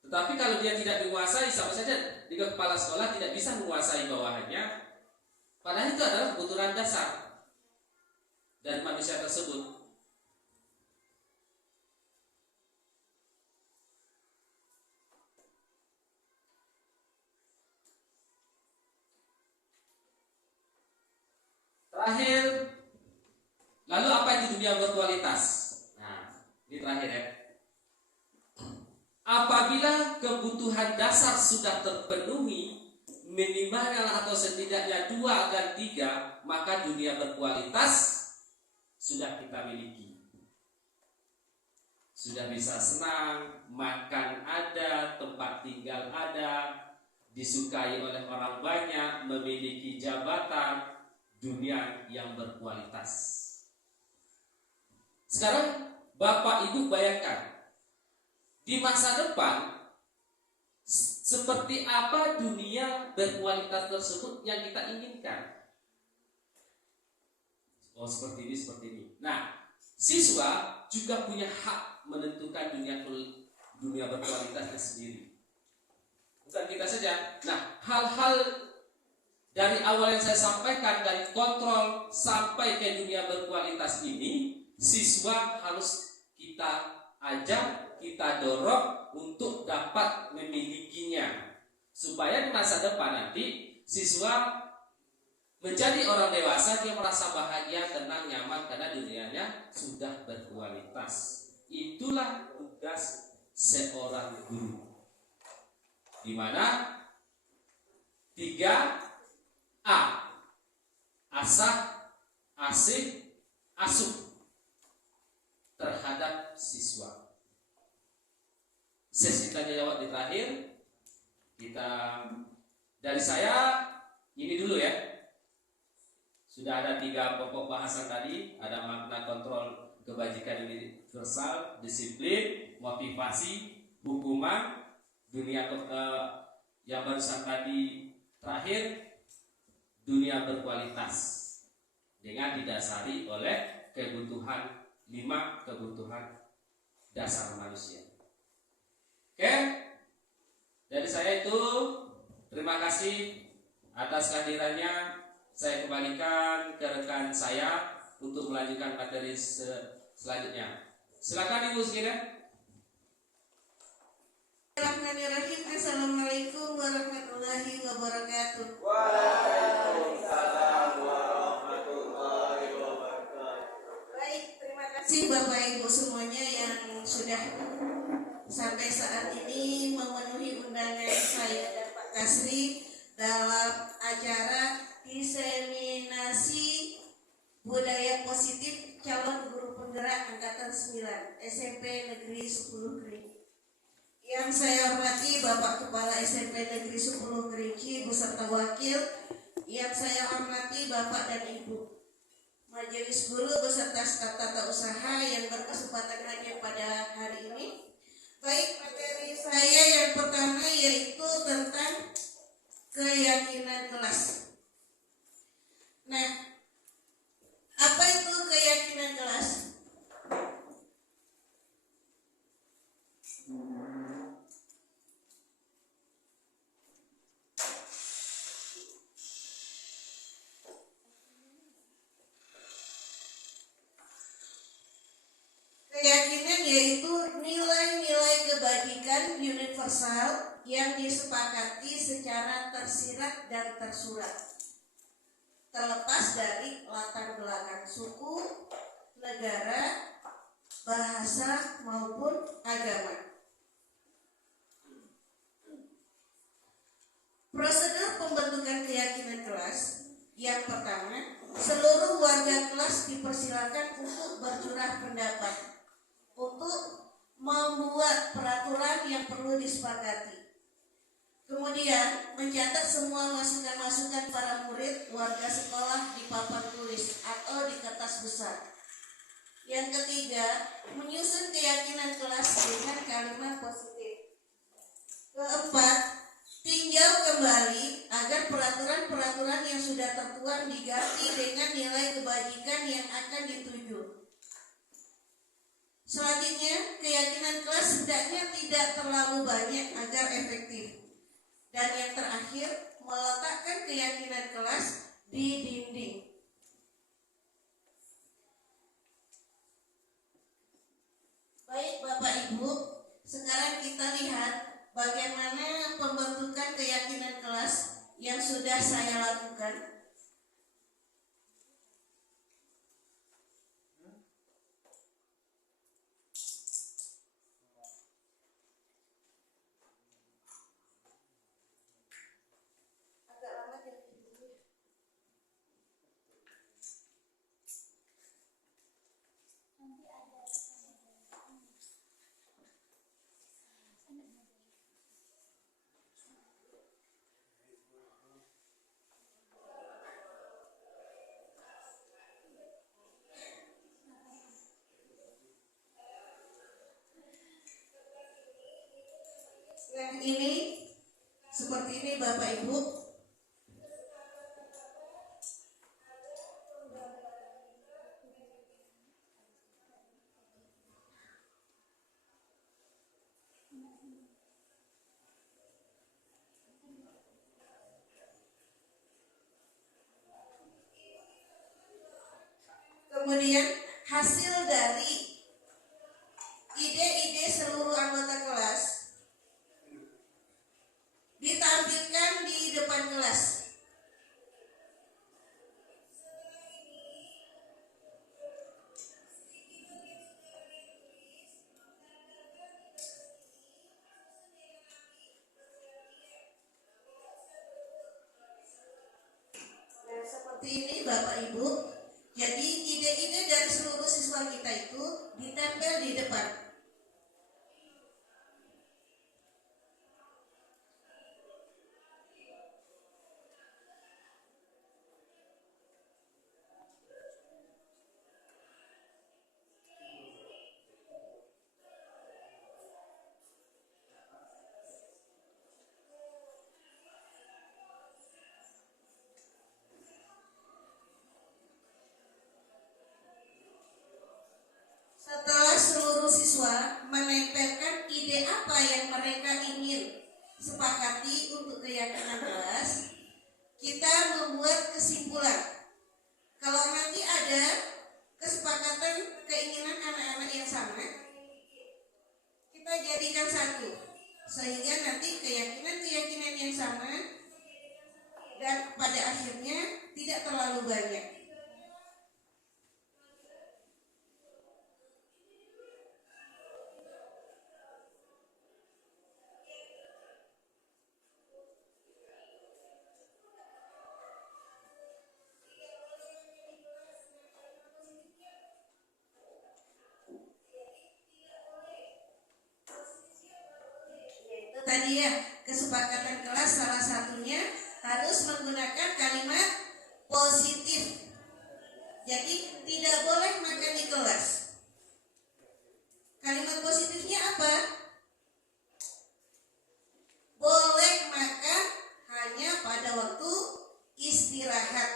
Tetapi kalau dia tidak menguasai, sama saja jika kepala sekolah tidak bisa menguasai bawahannya. Padahal itu adalah kebutuhan dasar dari manusia tersebut. Terakhir, lalu apa itu dunia berkualitas? Nah, ini terakhir ya. Apabila kebutuhan dasar sudah terpenuhi, minimal atau setidaknya 2 dan 3, maka dunia berkualitas sudah kita miliki. Sudah bisa senang, makan ada, tempat tinggal ada, disukai oleh orang banyak, memiliki jabatan, dunia yang berkualitas. Sekarang Bapak Ibu bayangkan, di masa depan seperti apa dunia berkualitas tersebut yang kita inginkan. Oh, seperti ini. Nah, siswa juga punya hak menentukan dunia berkualitasnya sendiri. Bukan kita saja. Nah, hal-hal dari awal yang saya sampaikan, dari kontrol sampai ke dunia berkualitas ini, siswa harus kita ajak, kita dorong untuk dapat memilikinya, supaya di masa depan nanti siswa menjadi orang dewasa, dia merasa bahagia, tenang, nyaman karena dunianya sudah berkualitas. Itulah tugas seorang guru, di mana 3A, asah, asih, asuh terhadap siswa. Sesi tanya jawab di terakhir, kita dari saya ini dulu ya. Sudah ada 3 pokok bahasan tadi, ada makna kontrol kebajikan universal, disiplin, motivasi, hukuman, dunia yang barusan tadi terakhir, dunia berkualitas dengan didasari oleh kebutuhan 5 kebutuhan dasar manusia. Oke, dari saya itu terima kasih atas kehadirannya. Saya kembalikan ke rekan saya untuk melanjutkan materi selanjutnya. Silakan Ibu Sekina. Bismillahirrahmanirrahim. Assalamualaikum warahmatullahi wabarakatuh. Waalaikumsalam warahmatullahi wabarakatuh. Baik, terima kasih Bapak Ibu semuanya yang sudah sampai saat ini memenuhi undangan saya dan Pak Kasri dalam acara diseminasi budaya positif calon guru penggerak angkatan 9 SMP Negeri 10 Kerinci. Yang saya hormati Bapak Kepala SMP Negeri 10 Kerinci beserta wakil, yang saya hormati Bapak dan Ibu Majelis Guru beserta staf tata usaha yang berkesempatan hadir pada hari ini. Baik, materi saya yang pertama yaitu tentang keyakinan kelas. Nah, apa itu keyakinan kelas? Keyakinan yaitu nilai-nilai kebajikan universal yang disepakati secara tersirat dan tersurat, terlepas dari latar belakang suku, negara, bahasa maupun agama. Prosedur pembentukan keyakinan kelas yang pertama, seluruh warga kelas dipersilakan untuk bercurah pendapat, untuk membuat peraturan yang perlu disepakati. Kemudian mencatat semua masukan-masukan para murid warga sekolah di papan tulis atau di kertas besar. Yang ketiga, menyusun keyakinan kelas dengan kalimat positif. Keempat, tinjau kembali agar peraturan-peraturan yang sudah tertuang diganti dengan nilai kebajikan yang akan dituju. Selanjutnya, keyakinan kelas hendaknya tidak terlalu banyak agar efektif. Dan yang terakhir, meletakkan keyakinan kelas di dinding. Baik Bapak Ibu, sekarang kita lihat bagaimana pembentukan keyakinan kelas yang sudah saya lakukan. Nah, ini seperti ini Bapak Ibu. Kemudian hasil dari ide-ide seluruh anggota kelas ditampilkan di depan kelas. Nah, seperti ini Bapak Ibu. Jadi ide-ide dari seluruh siswa kita itu ditempel di depan. Setelah seluruh siswa menempelkan ide apa yang mereka ingin sepakati untuk keyakinan kelas, kita membuat kesimpulan. Kalau nanti ada kesepakatan keinginan anak-anak yang sama, kita jadikan satu, sehingga nanti keyakinan-keyakinan yang sama dan pada akhirnya tidak terlalu banyak. Tadi ya, kesepakatan kelas salah satunya harus menggunakan kalimat positif. Jadi tidak boleh makan di kelas. Kalimat positifnya apa? Boleh makan hanya pada waktu istirahat.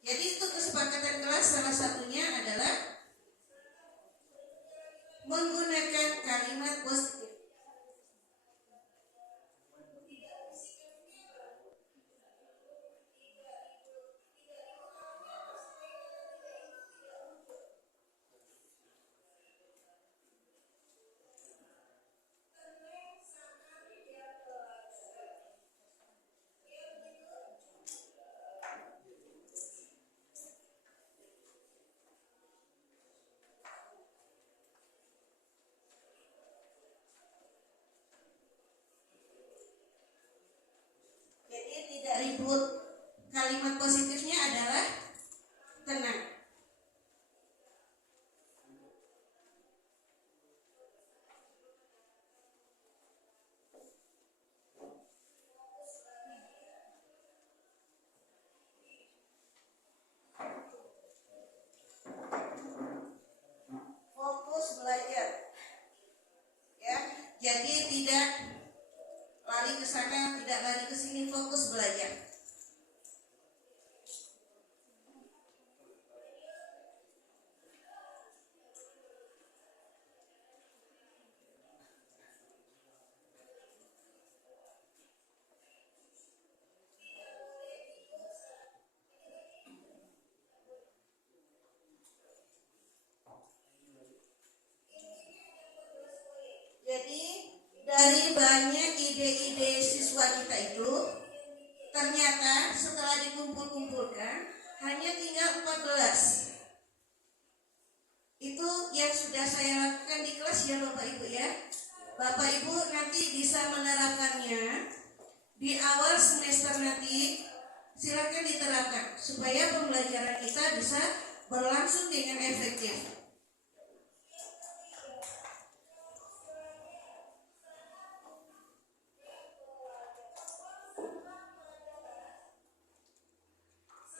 Jadi itu kesepakatan kelas salah satunya adalah menggunakan kalimat positif. ide-ide siswa kita itu ternyata setelah dikumpul-kumpulkan hanya tinggal 14. Itu yang sudah saya lakukan di kelas ya Bapak Ibu ya. Bapak Ibu nanti bisa menerapkannya di awal semester nanti, silakan diterapkan supaya pembelajaran kita bisa berlangsung dengan efektif.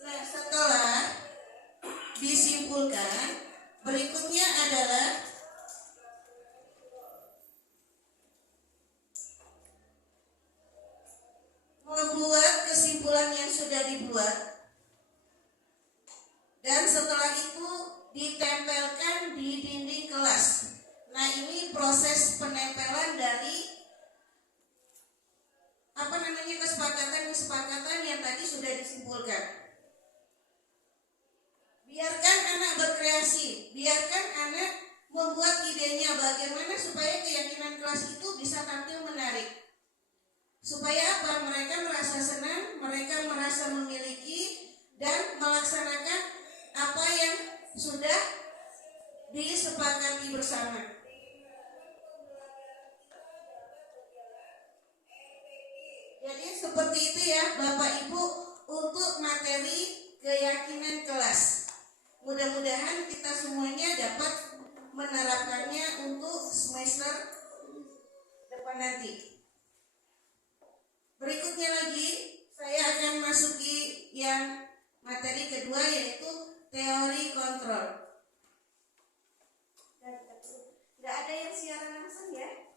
Nah, setelah disimpulkan, berikutnya adalah membuat kesimpulan yang sudah dibuat, dan setelah itu ditempelkan di dinding kelas. Nah, ini proses penempelan dari kesepakatan yang tadi sudah disimpulkan. Biarkan anak berkreasi, biarkan anak membuat idenya bagaimana supaya keyakinan kelas itu bisa tampil menarik. Supaya apa? Mereka merasa senang, mereka merasa memiliki dan melaksanakan apa yang sudah disepakati bersama. Jadi seperti itu ya Bapak Ibu untuk materi keyakinan kelas. Mudah-mudahan kita semuanya dapat menerapkannya untuk semester depan nanti. Berikutnya lagi saya akan masuki yang materi kedua, yaitu teori kontrol. Tidak ada yang siaran langsung ya?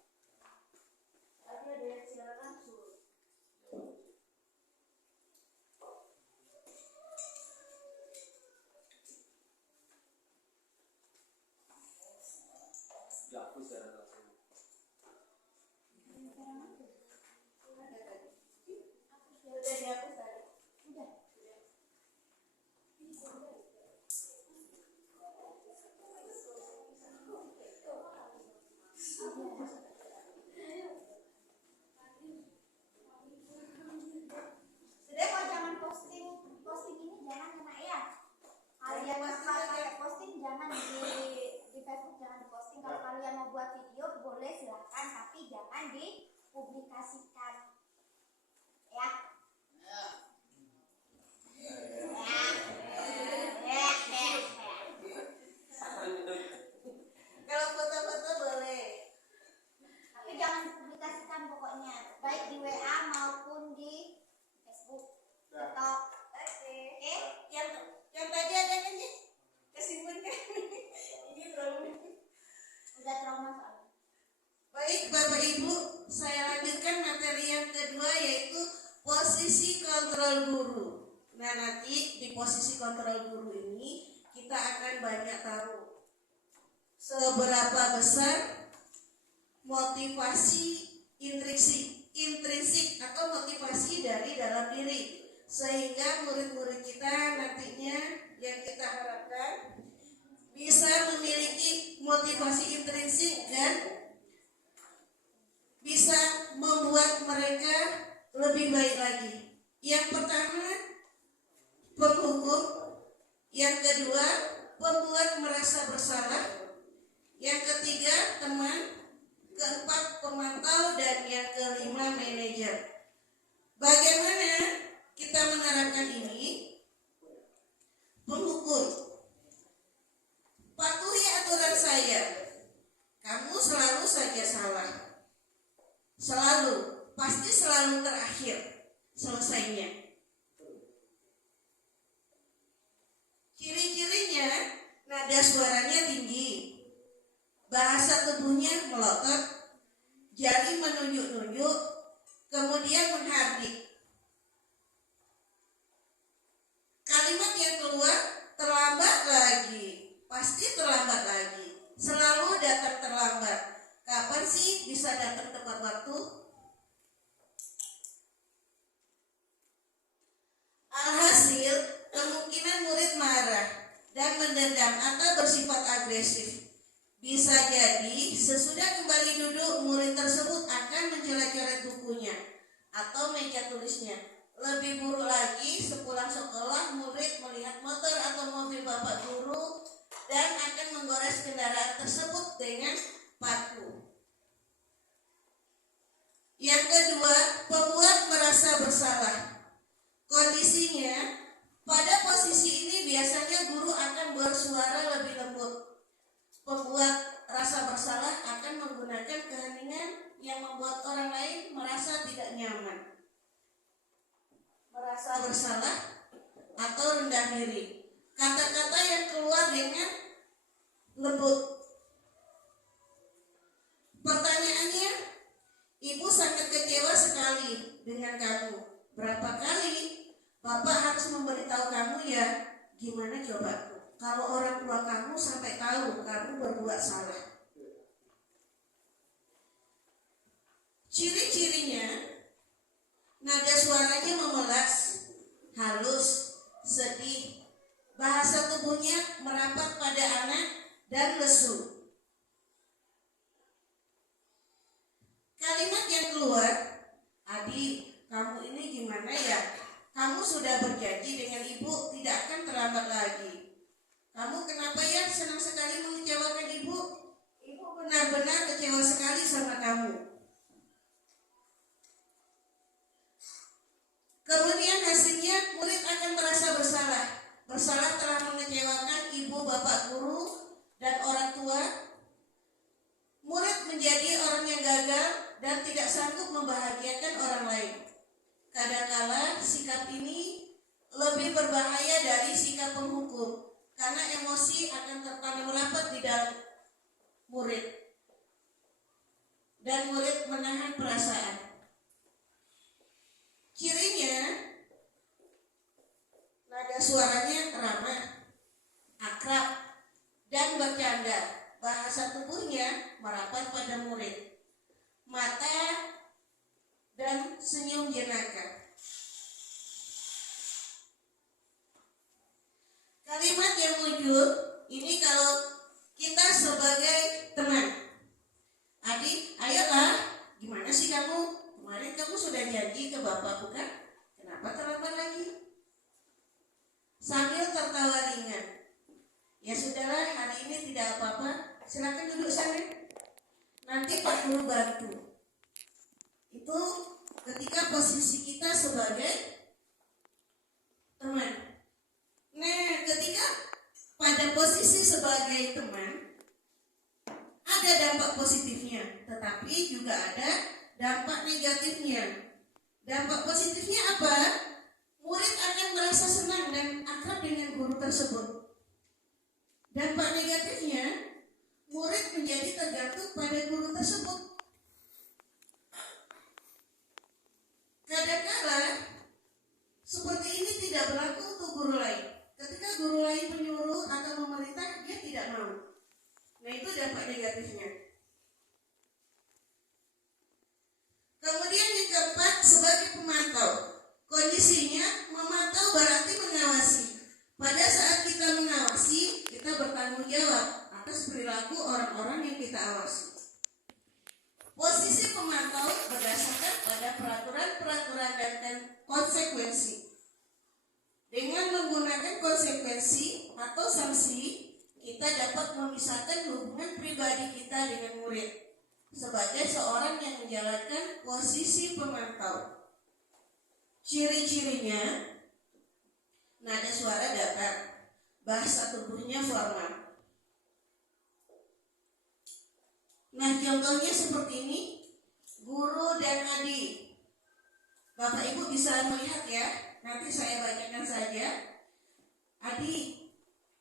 Tadi ada yang siaran langsung. Publikasikan ya. Kalau foto-foto boleh, Tapi jangan dipublikasikan pokoknya, baik di WA maupun di Facebook, TikTok. oke. Yang tadi ada kan ya? Kesimpulan kan? Ini terlalu. Udah trauma soalnya. Baik Bapak Ibu, saya lanjutkan materi yang kedua, yaitu posisi kontrol guru. Nah, nanti di posisi kontrol guru ini kita akan banyak tahu seberapa besar motivasi intrinsik atau motivasi dari dalam diri, sehingga murid-murid kita nantinya yang kita harapkan bisa memiliki motivasi intrinsik dan bisa membuat mereka lebih baik lagi. Yang pertama, penghukum. Yang kedua, pembuat merasa bersalah. Yang ketiga, teman. Keempat, pemantau. Dan yang kelima, manajer. Bagaimana kita menerapkan ini? Penghukum. Patuhi aturan saya. Kamu selalu saja salah. Selalu, pasti selalu terakhir selesainya. Ciri-cirinya, nada suaranya tinggi, bahasa tubuhnya melotot, jari menunjuk-nunjuk, kemudian menghardik. Kalimat yang keluar terlambat lagi, pasti terlambat lagi, selalu datang terlambat. Kapan sih bisa datang tepat waktu? Alhasil, kemungkinan murid marah dan mendendam atau bersifat agresif. Bisa jadi sesudah kembali duduk, murid tersebut akan mencoret-coret bukunya atau meja tulisnya. Lebih buruk lagi, sepulang sekolah murid melihat motor atau mobil bapak guru dan akan menggores kendaraan tersebut dengan paku. Yang kedua, pembuat merasa bersalah. Kondisinya, pada posisi ini biasanya guru akan bersuara lebih lembut. Pembuat rasa bersalah akan menggunakan keheningan yang membuat orang lain merasa tidak nyaman. Merasa bersalah atau rendah diri. Kata-kata yang keluar dengan lembut. Pertanyaannya, ibu sangat kecewa sekali dengan kamu. Berapa kali bapak harus memberitahu kamu ya? Gimana coba? Kalau orang tua kamu sampai tahu kamu berbuat salah. Ciri-cirinya, nada suaranya memelas, halus, sedih. Bahasa tubuhnya merapat pada anak dan lesu. Kalimat yang keluar, "Adik, kamu ini gimana ya? Kamu sudah berjanji dengan ibu tidak akan terlambat lagi. Kamu kenapa ya senang sekali mengecewakan ibu? Ibu benar-benar kecewa sekali sama kamu." Kemudian hasilnya murid akan merasa bersalah. Bersalah telah mengecewakan ibu, bapak guru, dan orang tua. Murid menjadi orang yang gagal dan tidak sanggup membahagiakan orang lain. Kadangkala sikap ini lebih berbahaya dari sikap penghukum, karena emosi akan tertanam rapat di dalam murid dan murid menahan perasaan. Cirinya, nada suaranya ramah, akrab, dan bercanda. Bahasa tubuhnya merapat pada murid. Mata dan senyum jenaka. Kalimat yang muncul ini kalau kita sebagai teman. "Adik, ayolah, gimana sih kamu? Kemarin kamu sudah janji ke bapak bukan? Kenapa terlambat lagi?" Sambil tertawa ringan. "Ya sudahlah, hari ini tidak apa-apa. Silakan duduk sana. Nanti Pak Guru bantu." Itu ketika posisi kita sebagai teman. Nah, ketika pada posisi sebagai teman, ada dampak positifnya, tetapi juga ada dampak negatifnya. Dampak positifnya apa? Murid akan merasa senang dan akrab dengan guru tersebut. Dampak negatifnya, murid menjadi tergantung pada guru tersebut. Kadang-kala seperti ini tidak berlaku untuk guru lain. Ketika guru lain menyuruh atau memerintah, dia tidak mau. Nah, itu dampak negatifnya. Kemudian yang keempat, sebagai pemantau. Kondisinya memantau berarti mengawasi. Pada saat kita mengawasi, kita bertanggung jawab atas perilaku orang-orang yang kita awasi. Posisi pemantau berdasarkan pada peraturan-peraturan dan konsekuensi. Dengan menggunakan konsekuensi atau sanksi, kita dapat memisahkan hubungan pribadi kita dengan murid sebagai seorang yang menjalankan posisi pemantau. Ciri-cirinya, nada suara datar, bahasa tubuhnya formal. Nah, contohnya seperti ini, guru dan adik. Bapak Ibu bisa melihat ya, nanti saya bacakan saja. "Adik,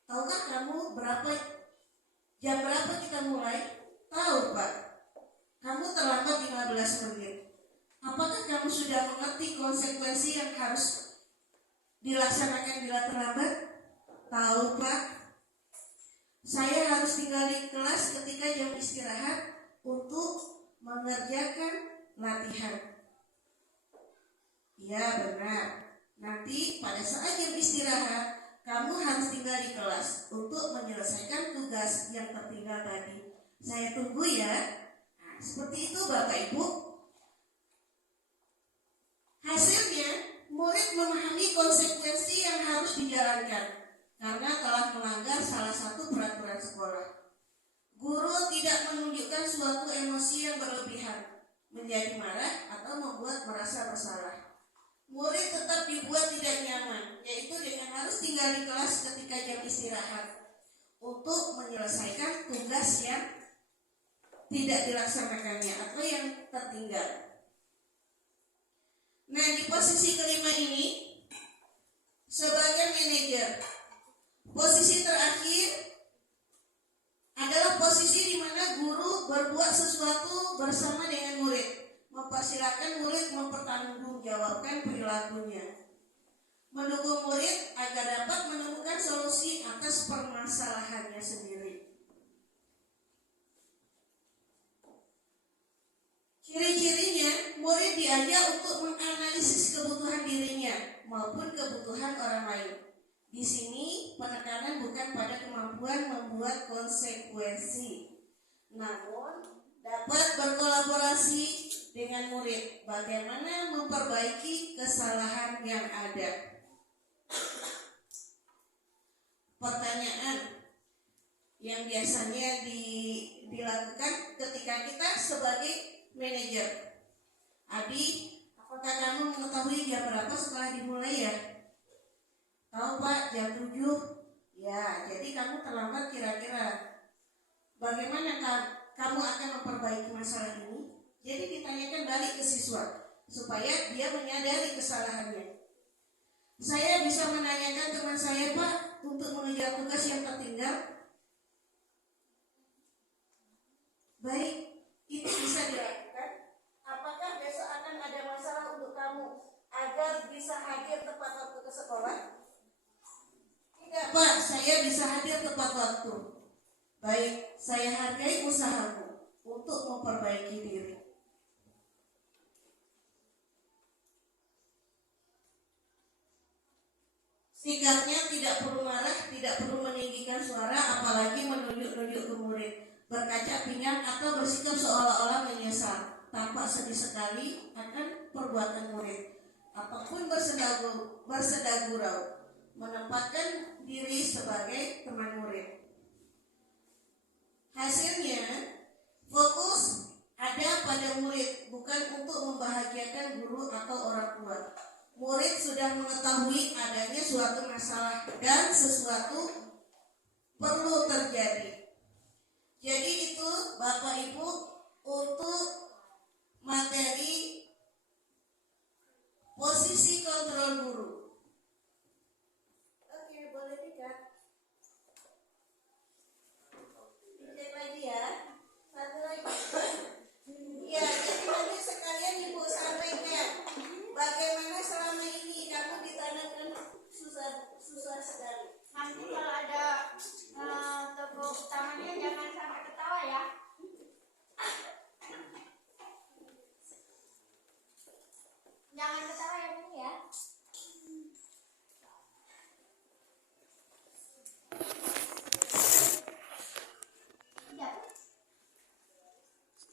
tahukah kamu jam berapa kita mulai?" "Tahu, Pak." "Kamu terlambat 15 menit. Apakah kamu sudah mengerti konsekuensi yang harus dilaksanakan bila terlambat?" "Tahu, Pak. Saya harus tinggal di kelas ketika jam istirahat untuk mengerjakan latihan." "Ya, benar. Nanti pada saat jam istirahat, kamu harus tinggal di kelas untuk menyelesaikan tugas yang yang tertinggal tadi. Saya tunggu ya. Nah, seperti itu Bapak Ibu. Hasilnya, murid memahami konsekuensi yang harus dijalankan karena telah melanggar salah satu peraturan sekolah. Guru tidak menunjukkan suatu emosi yang berlebihan, menjadi marah atau membuat merasa bersalah. Murid tetap dibuat tidak nyaman, yaitu dengan harus tinggal di kelas ketika jam istirahat untuk menyelesaikan tugas yang tidak dilaksanakannya atau yang tertinggal. Nah, di posisi kelima ini sebagai manajer, posisi terakhir adalah posisi di mana guru berbuat sesuatu bersama dengan murid, mempersilahkan murid mempertanggungjawabkan perilakunya, mendukung murid agar dapat menemukan solusi atas permasalahannya sendiri. Ciri-cirinya, murid diajak untuk menganalisis kebutuhan dirinya maupun kebutuhan orang lain. Di sini penekanan bukan pada kemampuan membuat konsekuensi, namun dapat berkolaborasi dengan murid bagaimana memperbaiki kesalahan yang ada. Pertanyaan yang biasanya dilakukan ketika kita sebagai manajer. Adi, apakah kamu mengetahui jam berapa setelah dimulai ya? Tahu Pak, jam 7. Ya, jadi kamu terlambat kira-kira. Bagaimana kamu akan memperbaiki masalah ini? Jadi ditanyakan balik ke siswa supaya dia menyadari kesalahannya. Saya bisa menanyakan teman saya, Pak, untuk mengejar tugas yang tertinggal. Baik, ini bisa dilakukan. Apakah besok akan ada masalah untuk kamu agar bisa hadir tepat waktu ke sekolah? Tidak Pak, saya bisa hadir tepat waktu. Baik, saya hargai usahamu untuk memperbaiki diri. Sikapnya tidak perlu marah, tidak perlu meninggikan suara, apalagi menunjuk-nunjuk ke murid, berkaca pinggang atau bersikap seolah-olah menyesal, tampak sedih sekali akan perbuatan murid, ataupun bersedar gurau, menempatkan diri sebagai teman murid. Hasilnya, fokus ada pada murid, bukan untuk membahagiakan guru atau orang tua. Murid sudah mengetahui adanya suatu masalah dan sesuatu perlu terjadi. Jadi itu Bapak Ibu untuk materi posisi kontrol guru. Oke, boleh tidak? Dicek lagi ya. Satu lagi. Ya, jadi nanti sekalian Ibu sampaikan bagaimana selama ini kamu ditanamkan susah sekali. Nanti kalau ada tepuk tangannya jangan sampai ketawa ya. Jangan ketawa ya Bu ya.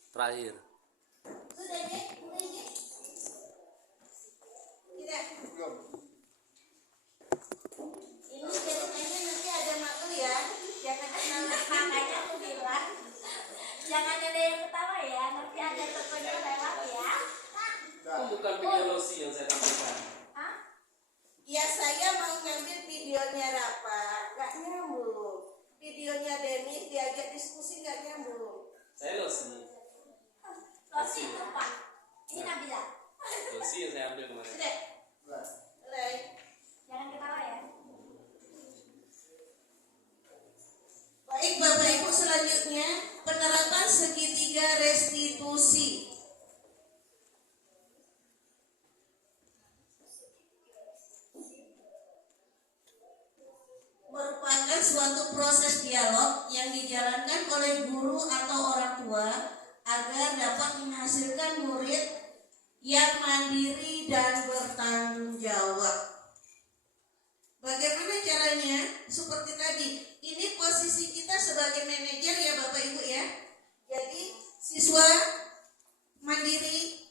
Terakhir. Sudah deh, mulai deh. Tidak. Ini ceritanya nanti ada makul ya. Jangan Makanya aku bilang jangan ada yang ketawa ya. Nanti ada tokonya lewat ya. Itu bukan video Rosi yang saya tampilkan. Hah? ya saya mau ngambil videonya Rafa, nggak nyambung. Videonya Demi diajak diskusi nggak nyambung. Saya Rosi. Rosi itu Pak. Ini Nabila. Rosi yang saya ambil kemarin. Sudah. Mulai. Jangan ketawa ya. Baik Bapak Ibu, selanjutnya penerapan segitiga restitusi. Merupakan suatu proses dialog yang dijalankan oleh guru atau orang tua agar dapat menghasilkan murid yang mandiri dan bertanggung jawab. Bagaimana caranya? Misalnya seperti tadi, ini posisi kita sebagai manajer ya Bapak Ibu ya. Jadi siswa mandiri,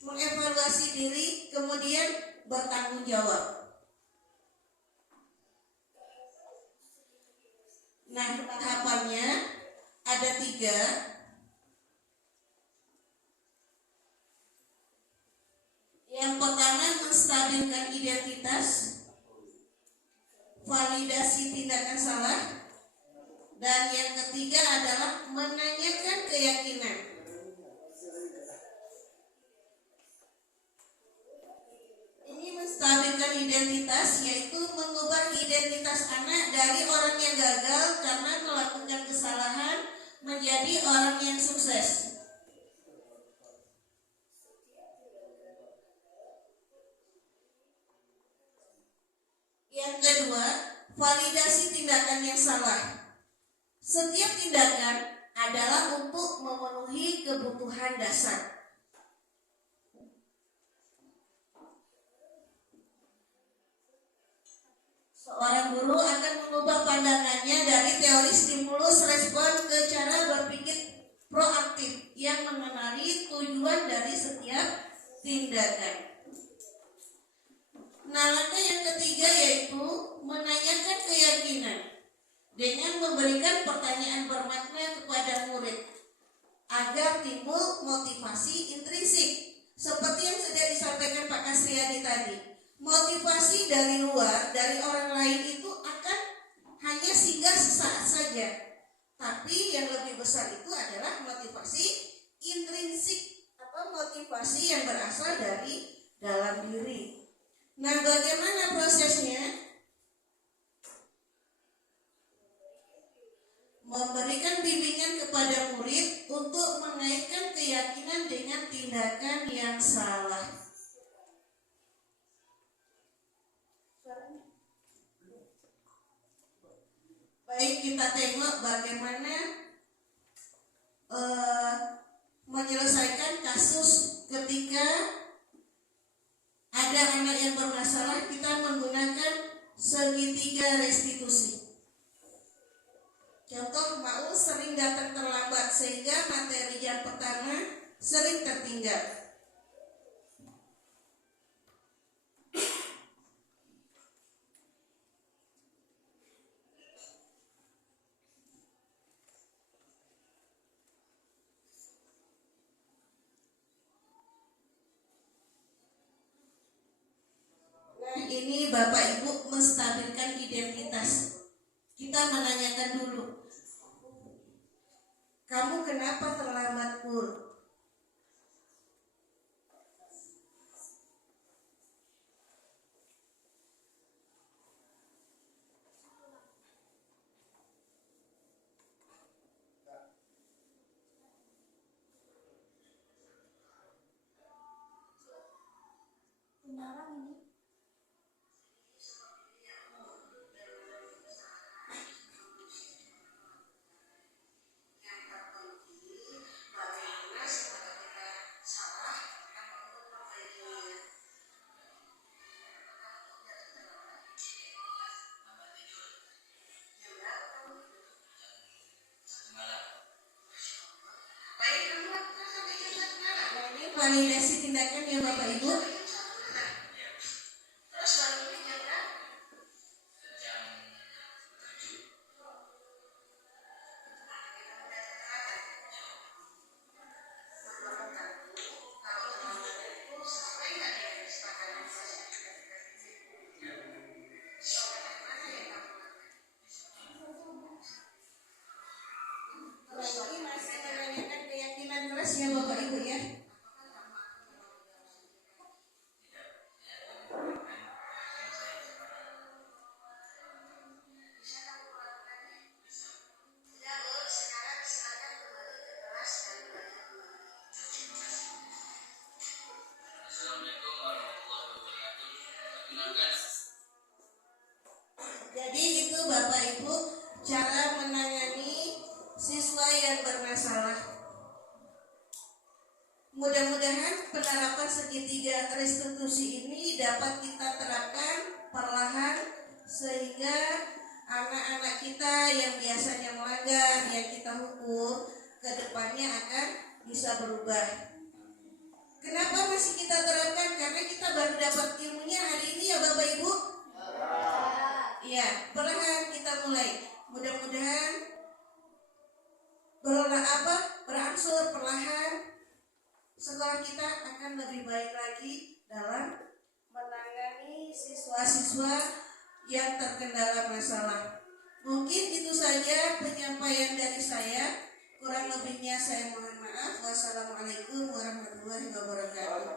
mengevaluasi diri, kemudian bertanggung jawab. Nah, tahapannya ada 3. Yang pertama, menstabilkan identitas, validasi tindakan salah, dan yang ketiga adalah menanyakan keyakinan. Ini menstabilkan identitas, yaitu mengubah identitas anak dari orang yang gagal karena melakukan kesalahan menjadi orang yang sukses. Yang kedua, validasi tindakan yang salah. Setiap tindakan adalah untuk memenuhi kebutuhan dasar. Seorang guru akan mengubah pandangannya dari teori stimulus respon ke cara berpikir proaktif yang mengenali tujuan dari setiap tindakan. Nah, langkah yang ketiga yaitu menanyakan keyakinan dengan memberikan pertanyaan bermakna kepada murid agar timbul motivasi intrinsik. Seperti yang sudah disampaikan Pak Kasriyadi tadi, motivasi dari luar, dari orang lain itu akan hanya singgah sesaat saja. Tapi yang lebih besar itu adalah motivasi intrinsik atau motivasi yang berasal dari dalam diri. Nah, bagaimana prosesnya? Memberikan bimbingan kepada murid untuk mengaitkan keyakinan dengan tindakan yang salah. Baik, kita tengok bagaimana menyelesaikan kasus ketika ada anak yang bermasalah. Kita menggunakan segitiga restitusi. Contoh, Maul sering datang terlambat sehingga materi yang pertama sering tertinggal. Ini Bapak Ibu menstabilkan identitas. Kita menanyakan dulu, kamu kenapa terlambat, Pur? Beneran ini. Validasi tindakan ya Bapak Ibu. Lagi masih menanyakan keyakinan keras ya Bapak Ibu ya. Jadi itu Bapak Ibu cara menangani siswa yang bermasalah. Mudah-mudahan penerapan segitiga restitusi ini dapat kita terapkan perlahan sehingga anak-anak kita yang biasanya melanggar, yang kita hukum, ke depannya akan bisa berubah. Kenapa masih kita terapkan? Karena kita baru dapat ilmunya hari ini ya Bapak Ibu. Iya, perlahan kita mulai. Mudah-mudahan berangsur perlahan sekolah kita akan lebih baik lagi dalam menangani siswa-siswa yang terkendala masalah. Mungkin itu saja penyampaian dari saya. Kurang lebihnya saya mohon maaf. Wassalamualaikum warahmatullahi wabarakatuh.